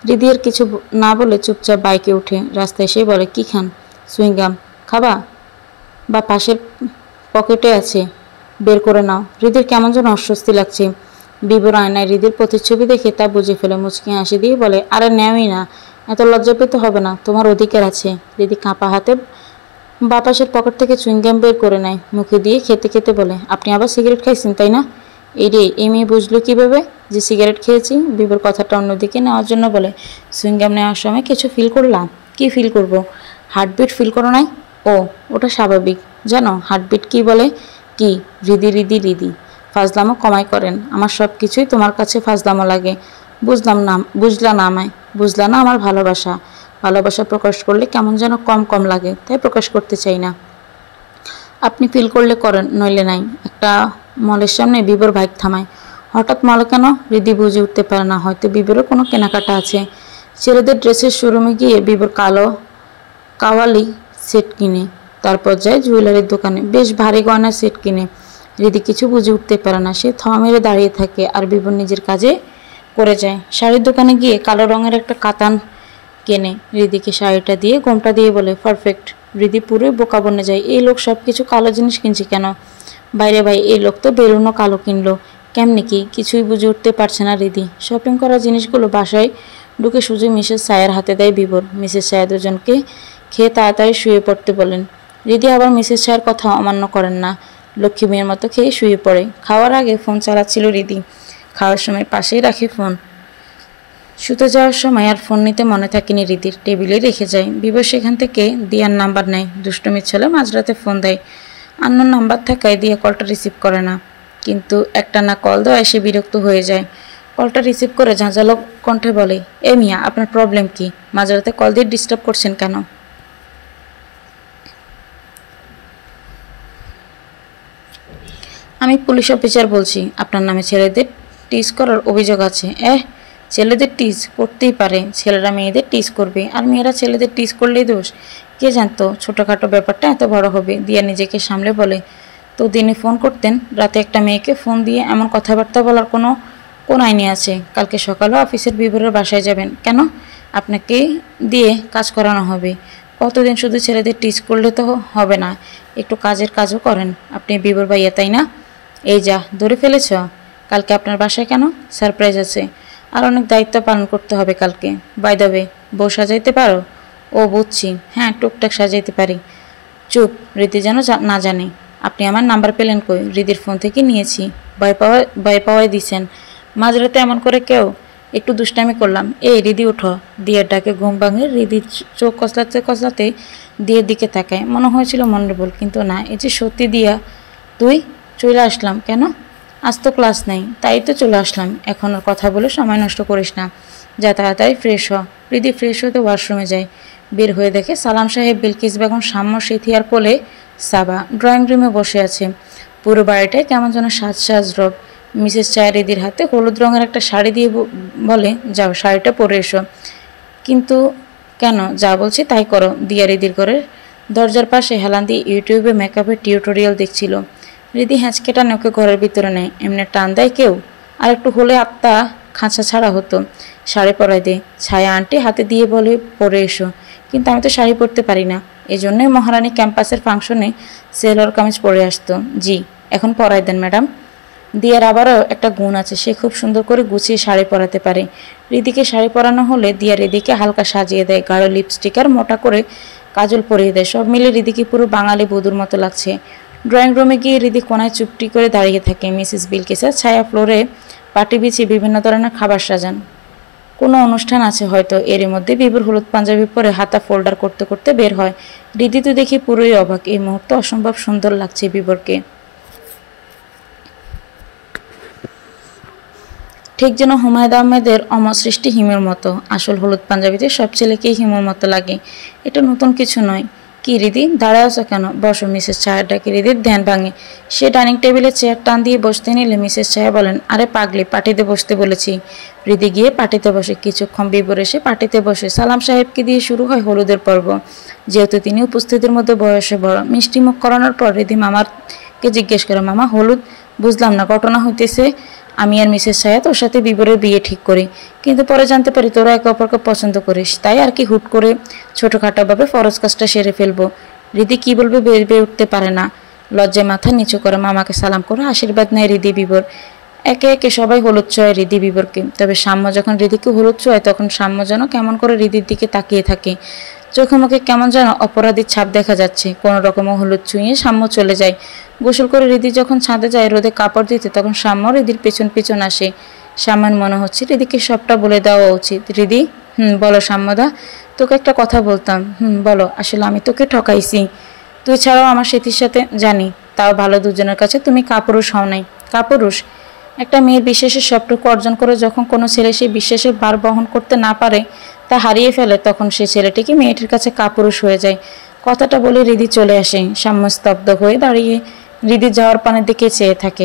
হৃদি আর কিছু না বলে চুপচাপ বাইকে উঠে রাস্তায় এসে বলে, কি খান? সুইংগাম খাবা? বা পাশের পকেটে আছে, বের করে নাও। হৃদির কেমন যেন অস্বস্তি লাগছে। বিবর আয়নায় হৃদির প্রতিচ্ছবি দেখে তা বুঝে ফেলে মুচকি হাসি দিয়ে বলে, আরে নেওই না, এত লজ্জা পেতে হবে না, তোমার অধিকার আছে। হৃদি কাঁপা হাতে বাপাসের পকেট থেকে চুইংগাম বের করে নেয়, মুখে দিয়ে খেতে খেতে বলে, আপনি আবার সিগারেট খাইছেন তাই না? এই রে, এই মেয়ে বুঝলো কীভাবে যে সিগারেট খেয়েছি? বিবর কথাটা অন্যদিকে নেওয়ার জন্য বলে, সুইংগাম নেওয়ার সময় কিছু ফিল করলাম? কি ফিল করব? হার্টবিট ফিল করো নাই? ও, ওটা স্বাভাবিক। জানো হার্টবিট কি বলে? কি? হৃদি হৃদি হৃদি। ফাজলামো কমাই করেন। আমার সব কিছুই তোমার কাছে ফাজলামো লাগে। বুঝলাম না, বুঝলা না আমায়, বুঝলা না আমার ভালোবাসা। ভালোবাসা প্রকাশ করলে কেমন যেন কম কম লাগে, তাই প্রকাশ করতে চাই না। আপনি ফিল করলে করেন, নইলে নাই। একটা মলের সামনে বিবর বাইক থামায়। হঠাৎ মলে কেন? হৃদি বুঝে উঠতে পারে না। হয়তো বিবরের কোনো কেনাকাটা আছে। ছেলেদের ড্রেসের শোরুমে গিয়ে বিবর কাওয়ালি সেট কিনে, তারপর যায় জুয়েলারির দোকানে, বেশ ভারী গয়নার সেট কিনে। হৃদি কিছু বুঝে উঠতে পারে না। সে থা মেরে দাঁড়িয়ে থাকে আর বিবর নিজের কাজে করে যায়। শাড়ির দোকানে গিয়ে কালো রঙের একটা কাতান কেনে। হৃদিকে শাড়িটা দিয়ে গোমটা দিয়ে বলে, পারফেক্ট। হৃদি পুরোই বোকা বনে যায়। এই লোক সব কিছু কালো জিনিস কিনছে কেন? বাইরে ভাই, এই লোক তো বেলুনও কালো কিনলো কেমনি কি? কিছুই বুঝে উঠতে পারছে না হৃদি। শপিং করা জিনিসগুলো বাসায় ঢুকে সুযোগ মিসেস সায়ার হাতে দেয় বিবর। মিসেস সায়া দুজনকে খেয়ে তাড়াতাড়ি শুয়ে পড়তে বলেন। হৃদি আবার মিসেস সায়ার কথা অমান্য করেন না। লক্ষ্মী মেয়ের মতো খেয়ে শুয়ে পড়ে। খাওয়ার আগে ফোন চালাচ্ছিল হৃদি। খাওয়ার সময় পাশেই রাখে ফোন। শুতে যাওয়ার সময় আর ফোন নিতে মনে থাকেনি হৃদির, টেবিলে রেখে যায়। বিবর সেখান থেকে দিয়ার নাম্বার নেয়। দুষ্টুমির ছেলে মাঝরাতে ফোন দেয়। আননোন নাম্বার থাকায় দিয়া কলটা রিসিভ করে না। কিন্তু একটানা কল দেওয়ায় সে বিরক্ত হয়ে যায়। কলটা রিসিভ করে ঝাঁঝালো কণ্ঠে বলে, এ মিয়া, আপনার প্রবলেম কি? মাঝরাতে কল দিয়ে ডিস্টার্ব করছেন কেন? আমি পুলিশ অফিসার বলছি। আপনার নামে ছেলেদের টিজ করার অভিযোগ আছে। ছেলেদের টিজ করতেই পারে, ছেলেরা মেয়েদের টিজ করবে, আর মেয়েরা ছেলেদের টিজ করলেই দোষ? কে জানতো ছোটোখাটো ব্যাপারটা এত বড় হবে? দিয়া নিজেকে সামলে বলে, তো দিনে ফোন করতেন, রাতে একটা মেয়েকে ফোন দিয়ে এমন কথাবার্তা বলার কোন আইনে আছে? কালকে সকালেও অফিসের বিবরের বাসায় যাবেন কেন? আপনাকে দিয়ে কাজ করানো হবে। কতদিন শুধু ছেলেদের টিজ করলে তো হবে না, একটু কাজের কাজও করেন। আপনি বিবর ভাইয়া তাই না? এই যা ধরে ফেলেছ। কালকে আপনার বাসায় কেন? সারপ্রাইজ আছে, আর অনেক দায়িত্ব পালন করতে হবে কালকে। বাই দ্য ওয়ে, বউ সাজাইতে পারো? ও বুঝছি, হ্যাঁ টুকটাক সাজাইতে পারি। চুপ, হৃদি যেন না জানে। আপনি আমার নাম্বার পেলেন কই? হৃদির ফোন থেকে নিয়েছি। ভয় পাওয়াই দিছেন। মাঝরাতে এমন করে কেউ? একটু দুষ্টামি করলাম। এই হৃদি উঠো। দিয়ার ডাকে ঘুম ভাঙে। হৃদি চোখ কচলাতে কচলাতে দিয়ের দিকে তাকায়। মনে হয়েছিল মনের ভুল, কিন্তু না, এ যে সত্যি। দিয়া তুই? চলে আসলাম। কেন? আজ তো ক্লাস নেই, তাই তো চলে আসলাম। এখন আর কথা বলে সময় নষ্ট করিস না, যা তাড়াতাড়ি ফ্রেশ হ। রিদি ফ্রেশ হতে ওয়াশরুমে যায়। বের হয়ে দেখে সালাম সাহেব, বিলকিস বেগম, সাম্য, সিথিয়ার কোলে সাবা ড্রয়িং রুমে বসে আছে। পুরো বাড়িটায় কেমন যেন সাজ সাজ রব। মিসেস চায় রিদির হাতে হলুদ রঙের একটা শাড়ি দিয়ে বলে, যাও শাড়িটা পরে এসো। কিন্তু কেন? যা বলছি তাই করো। দিয়া রিদির ঘরের দরজার পাশে হেলান দিয়ে ইউটিউবে মেকআপের টিউটোরিয়াল দেখছিল। রিদি হ্যাঁচকেটা ওকে ঘরের ভিতরে নেয়। এমনি টান দেয় কেউ? আর একটু হলে আত্মা খাঁচা ছাড়া হতো। শাড়ি পরাই দে। ছায়া আন্টি হাতে দিয়ে বলে, পরে এসো। কিন্তু আমি তো শাড়ি পরতে পারি না। এই জন্যই মহারানী ক্যাম্পাসের ফাংশনে সেলর কামিজ পরে আসতো। জি, এখন পরাই দেন ম্যাডাম। দিয়ার আবারও একটা গুণ আছে, সে খুব সুন্দর করে গুছিয়ে শাড়ি পরাতে পারে। রিদিকে শাড়ি পরানো হলে দিয়া রিদিকে হালকা সাজিয়ে দেয়, গাঢ় লিপস্টিক আর মোটা করে কাজল পরিয়ে দেয়। সব মিলে রিদিকে পুরো বাঙালি বধূর মতো লাগছে। ড্রয়িং রুমে গিয়ে রিদি কোনায় চুপটি করে দাঁড়িয়ে থাকে। মিসেস বিলকিসের ছায়া ফ্লোরে পাটি বিছিয়ে বিভিন্ন ধরনের খাবার সাজান। কোনো অনুষ্ঠান আছে হয়তো। এরই মধ্যে বিবুর হলুদ পাঞ্জাবি পরে হাতা ফোল্ডার করতে করতে বের হয়। রিদি তো দেখি পুরোই অবাক। এই মুহূর্তে অসম্ভব সুন্দর লাগছে বিবরকে, ঠিক যেন হুমায়ুন আহমেদের অমর সৃষ্টি হিমের মতো। আসল হলুদ পাঞ্জাবিতে সব ছেলেকেই হিমের মতো লাগে, এটা নতুন কিছু নয়। কি রিদি, দাঁড়ায় আছো কেন? বসো। মিসেস ছায়া ডাকে। রিদির ধ্যান ভাঙে। সে ডাইনিং টেবিলে চেয়ার টান দিয়ে বসতে নিলে মিসেস ছায়া বলেন, আরে পাগলি, পার্টিতে বসতে বলেছি। রিদি গিয়ে পার্টিতে বসে। কিছুক্ষণ বিবর এসে পার্টিতে বসে। সালাম সাহেবকে দিয়ে শুরু হয় হলুদের পর্ব। যেহেতু তিনি উপস্থিতির মধ্যে বয়সে বড়, মিষ্টি মুখ করানোর পর রিদি মামাকে জিজ্ঞেস করে, মামা হলুদ? বুঝলাম না। ঘটনা হইতেছে আমি আর মিসেস ছায়া তোর সাথে বিবরের বিয়ে ঠিক করি, কিন্তু পরে জানতে পারি তোরা একে অপরকে পছন্দ করিস, তাই আর কি হুট করে ছোটখাটোভাবে ফরজ কাজটা সেরে ফেলবো। রিদি কি বলবে ভেবে উঠতে পারে না। লজ্জায় মাথা নিচু করে মামাকে সালাম করে আশীর্বাদ নেয় রিদি বিবর। একে একে সবাই হলুদ ছোঁয় রিদি বিবরকে। তবে সাম্য যখন রিদিকে হলুদ ছোঁয় তখন সাম্য যেন কেমন করে রিদির দিকে তাকিয়ে থাকে। চোখে মুখে কেমন যেন অপরাধীর ছাপ দেখা যাচ্ছে। কোনো রকমে হলুদ ছুঁয়ে সাম্য চলে যায়। গোসল করে রিদি যখন ছাদে যায় রোদে কাপড় দিতে, তখন সাম্য রিদির পেছন পেছন আসে। সাম্যর মনে হচ্ছে রিদিকে সবটা বলে দেওয়া উচিত। রিদি, বলো সাম্যদা, তোকে একটা কথা বলতাম। বলো। আসলে আমি তোকে ঠকাইছি। তুই ছাড়াও আমার স্মৃতির সাথে জানি, তাও ভালো দুজনের কাছে তুমি কাপুরুষ হও নাই। কাপুরুষ? একটা মেয়ের বিশ্বাসের সবটুকু অর্জন করে যখন কোনো ছেলে সেই বিশ্বাসের ভার বহন করতে না পারে, তা হারিয়ে ফেলে, তখন সে ছেলেটিকে মেয়েটির কাছে কাপুরুষ হয়ে যায়। কথাটা বলে রিদি চলে আসে। সাম্য স্তব্ধ হয়ে দাঁড়িয়ে রিদি যাওয়ার পানের দিকে চেয়ে থাকে।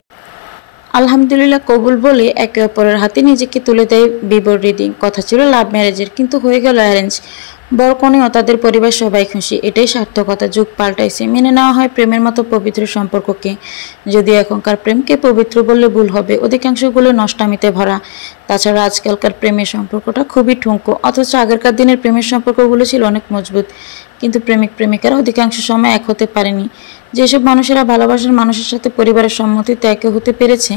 আলহামদুলিল্লাহ কবুল বলে একে অপরের হাতে নিজেকে তুলে দেয় বিবর রিদি। কথা ছিল লাভ ম্যারেজের, কিন্তু হয়ে গেল অ্যারেঞ্জ। বরকনে ও তাদের পরিবার সবাই খুশি, এটাই সার্থকতা। যুগ পাল্টাইছে, মেনে নেওয়া হয় প্রেমের মতো পবিত্র সম্পর্ককে। যদি এখনকার প্রেমকে পবিত্র বললে ভুল হবে, অধিকাংশগুলো নষ্টামিতে ভরা। তাছাড়া আজকালকার প্রেমের সম্পর্কটা খুবই ঠুনকো, অথচ আগেরকার দিনের প্রেমের সম্পর্কগুলো ছিল অনেক মজবুত। কিন্তু প্রেমিক প্রেমিকারা অধিকাংশ সময় এক হতে পারেনি। যেসব মানুষেরা ভালোবাসার মানুষের সাথে পরিবারের সম্মতিতে একে হতে পেরেছে,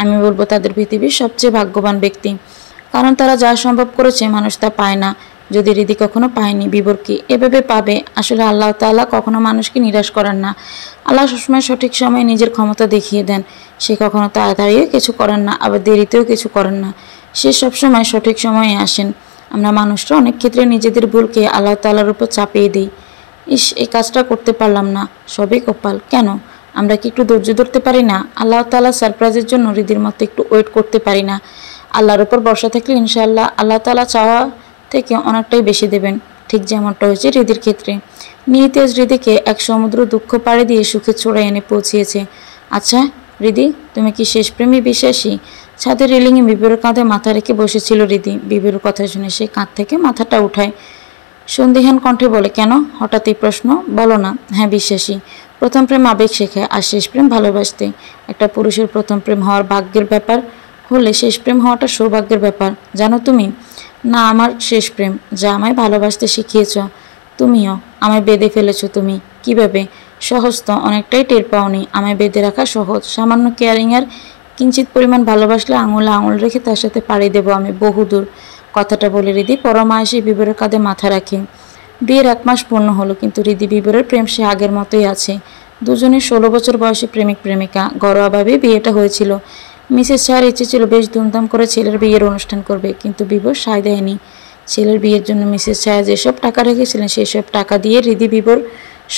আমি বলবো তাদের পৃথিবীর সবচেয়ে ভাগ্যবান ব্যক্তি। কারণ তারা যা সম্ভব করেছে মানুষ তা পায় না। যদি রিদি কখনো পায়নি, বিবর কি এভাবে পাবে? আসলে আল্লাহ তাআলা কখনো মানুষকে নিরাশ করেন না। আল্লাহ সবসময় সঠিক সময়ে নিজের ক্ষমতা দেখিয়ে দেন। সে কখনো তাড়াতাড়িও কিছু করেন না, আবার দেরিতেও কিছু করেন না। সে সবসময় সঠিক সময়ে আসেন। আমরা মানুষরা অনেক ক্ষেত্রে নিজেদের ভুলকে আল্লাহ তাআলার উপর চাপিয়ে দিই। ইস, এই কাজটা করতে পারলাম না, সবই কপাল। কেন? আমরা কি একটু ধৈর্য ধরতে পারি না? আল্লাহ তাআলা সারপ্রাইজের জন্য রিদির মতো একটু ওয়েট করতে পারি না? আল্লাহর উপর ভরসা থাকলে ইনশাআল্লাহ আল্লাহ তাআলা চাওয়া থেকে অনেকটাই বেশি দেবেন, ঠিক যেমনটা হয়েছে রিদির ক্ষেত্রে। নিয়তি আজ রিদিকে এক সমুদ্র দুঃখ পাড়ি দিয়ে সুখে চড়াই এনে পৌঁছিয়েছে। আচ্ছা রিদি, তুমি কি শেষ প্রেমে বিশ্বাসী? ছাদের রেলিংয়ে বিবুর কাঁধে মাথা রেখে বসেছিল রিদি। বিবুর কথা শুনে সে কাঁধ থেকে মাথাটা উঠায়। সন্দিহান কণ্ঠে বলে, কেন হঠাৎ এই প্রশ্ন? বলো না। হ্যাঁ, বিশ্বাসী। প্রথম প্রেম আবেগ শেখায়, আর শেষ প্রেম ভালোবাসতে। একটা পুরুষের প্রথম প্রেম হওয়ার ভাগ্যের ব্যাপার হলে শেষ প্রেম হওয়াটা সৌভাগ্যের ব্যাপার। জানো তুমি? না, আমার শেষ প্রেম, যা আমায় ভালোবাসতে শিখিয়েছ তুমিও, আমায় বেঁধে ফেলেছ তুমি। কিভাবে? সহজ তো, অনেকটাই টের পাওনি। আমায় বেঁধে রাখা সহজ। সামান্য কেয়ারিং আর কিঞ্চিত পরিমাণ ভালোবাসলে আঙুলে আঙুল রেখে তার সাথে পাড়ি দেবো আমি বহুদূর। কথাটা বলে রিদি পরমায়েশে বিবরের কাঁধে মাথা রাখে। বিয়ের 1 মাস পূর্ণ হলো, কিন্তু রিদি বিবরের প্রেম সে আগের মতোই আছে। দুজনের 16 বছর বয়সী প্রেমিক প্রেমিকা। ঘরোয়াভাবে বিয়েটা হয়েছিল। মিসেস ছায়ার ইচ্ছে ছিল বেশ ধুমধাম করে ছেলের বিয়ের অনুষ্ঠান করবে, কিন্তু বিবর সায় দেয়নি। ছেলের বিয়ের জন্য মিসেস ছায়া যেসব টাকা রেখেছিলেন সেই সব টাকা দিয়ে রিদি বিবর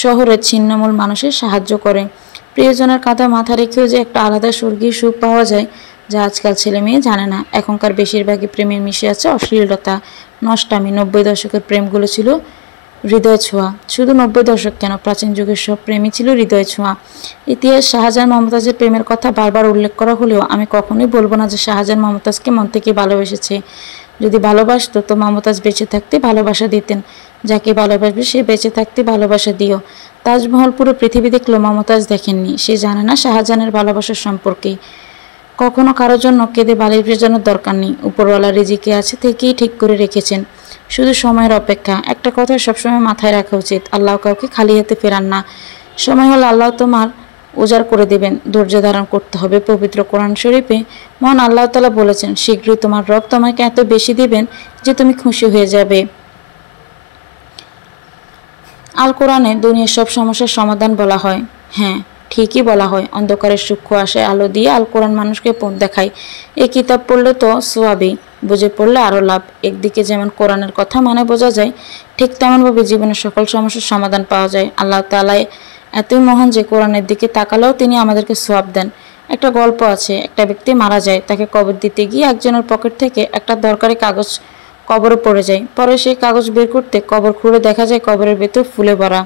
শহরের ছিন্নমূল মানুষের সাহায্য করে। প্রিয়জনের কাঁধে মাথা রেখেও যে একটা আলাদা স্বর্গীয় সুখ পাওয়া যায়, যা আজকাল ছেলে মেয়ে জানে না। এখনকার বেশিরভাগই প্রেমের মিশে আছে অশ্লীলতা, নষ্টামি। 90 দশকের প্রেমগুলো ছিল হৃদয় ছোঁয়া। শুধু 90 দশক কেন, প্রাচীন যুগের সব প্রেমই ছিল হৃদয় ছোঁয়া। ইতিহাস শাহজাহান মমতাজের প্রেমের কথা বারবার উল্লেখ করা হলেও আমি কখনোই বলবো না যে শাহজাহান মমতাজকে মন থেকে ভালোবেসেছে। যদি ভালোবাসতো তো মমতাজ বেঁচে থাকতে ভালোবাসা দিতেন। যাকে ভালোবাসবে সে বেঁচে থাকতে ভালোবাসা দিও। তাজমহল পুরো পৃথিবী দেখলো, মমতাজ দেখেননি। সে জানে না শাহজাহানের ভালোবাসার সম্পর্কে। কখনো কারোর জন্য কেঁদে বালিশ ভেজানোর দরকার নেই। উপরওয়ালা রিজিকে আছে থেকেই ঠিক করে রেখেছেন, শুধু সময়ের অপেক্ষা। একটা কথা সবসময় মাথায় রাখা উচিত, আল্লাহ কাউকে খালি হাতে ফেরান না। সময় হলে আল্লাহ তোমার উজাড় করে দেবেন। ধৈর্য ধারণ করতে হবে। পবিত্র কোরআন শরীফে মহান আল্লাহ তাআলা বলেছেন, শীঘ্রই তোমার রব তোমাকে এত বেশি দিবেন যে তুমি খুশি হয়ে যাবে। আল কোরআনে দুনিয়ার সব সমস্যার সমাধান বলা হয়। হ্যাঁ, ঠিকই বলা হয়। অন্ধকারের সূক্ষ্ম আশায় আলো দিয়ে আল কোরআন মানুষকে পথ দেখায়। এই কিতাব পড়লে তো সোয়াবি, বুঝে পড়লে আরও লাভ। একদিকে যেমন কোরআনের কথা মানে বোঝা যায়, ঠিক তেমনভাবে জীবনের সকল সমস্যার সমাধান পাওয়া যায়। আল্লাহ তাআলা এতই মহান যে কোরআনের দিকে তাকালেও তিনি আমাদেরকে সোয়াব দেন। একটা গল্প আছে, একটা ব্যক্তি মারা যায়। তাকে কবর দিতে গিয়ে একজনের পকেট থেকে একটা দরকারি কাগজ কবরে পড়ে যায়। পরে সেই কাগজ বের করতে কবর খুঁড়ে দেখা যায় কবরের ভেতর ফুলে ভরা।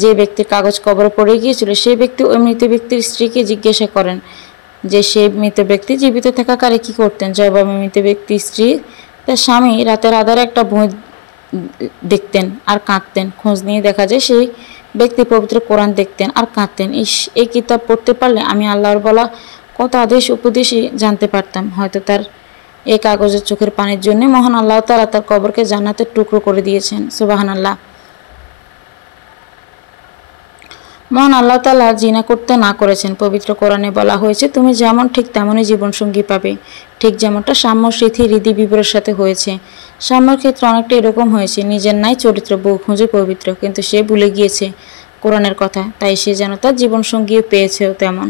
যে ব্যক্তির কাগজ কবরে পড়ে গিয়েছিল সেই ব্যক্তি ওই মৃত ব্যক্তির স্ত্রীকে জিজ্ঞাসা করেন যে সেই মৃত ব্যক্তি জীবিত থাকাকালে কি করতেন। জবাবে মৃত ব্যক্তির স্ত্রী তার স্বামী রাতের আধারে একটা বই দেখতেন আর কাঁদতেন। খোঁজ নিয়ে দেখা যায় সেই ব্যক্তি পবিত্র কোরআন দেখতেন আর কাঁদতেন। এই কিতাব পড়তে পারলে আমি আল্লাহর বলা কত আদেশ উপদেশই জানতে পারতাম। হয়তো তার এই কাগজের চোখের পানির জন্য মহান আল্লাহ তাআলা তার কবরকে জান্নাতের টুকরো করে দিয়েছেন। সুবহানাল্লাহ। মহান আল্লাহ তাআলা জিনা করতে না করেছেন। পবিত্র কোরআনে বলা হয়েছে, তুমি যেমন ঠিক তেমনই জীবনসঙ্গী পাবে। ঠিক যেমনটা সাম্য স্মৃতি হৃদি বিবরের সাথে হয়েছে। সাম্যর ক্ষেত্রে অনেকটা এরকম হয়েছে, নিজের নাই চরিত্র, বউ খুঁজে পবিত্র, কিন্তু সে ভুলে গিয়েছে কোরআনের কথা, তাই সে যেন তার জীবনসঙ্গীও পেয়েছেও তেমন।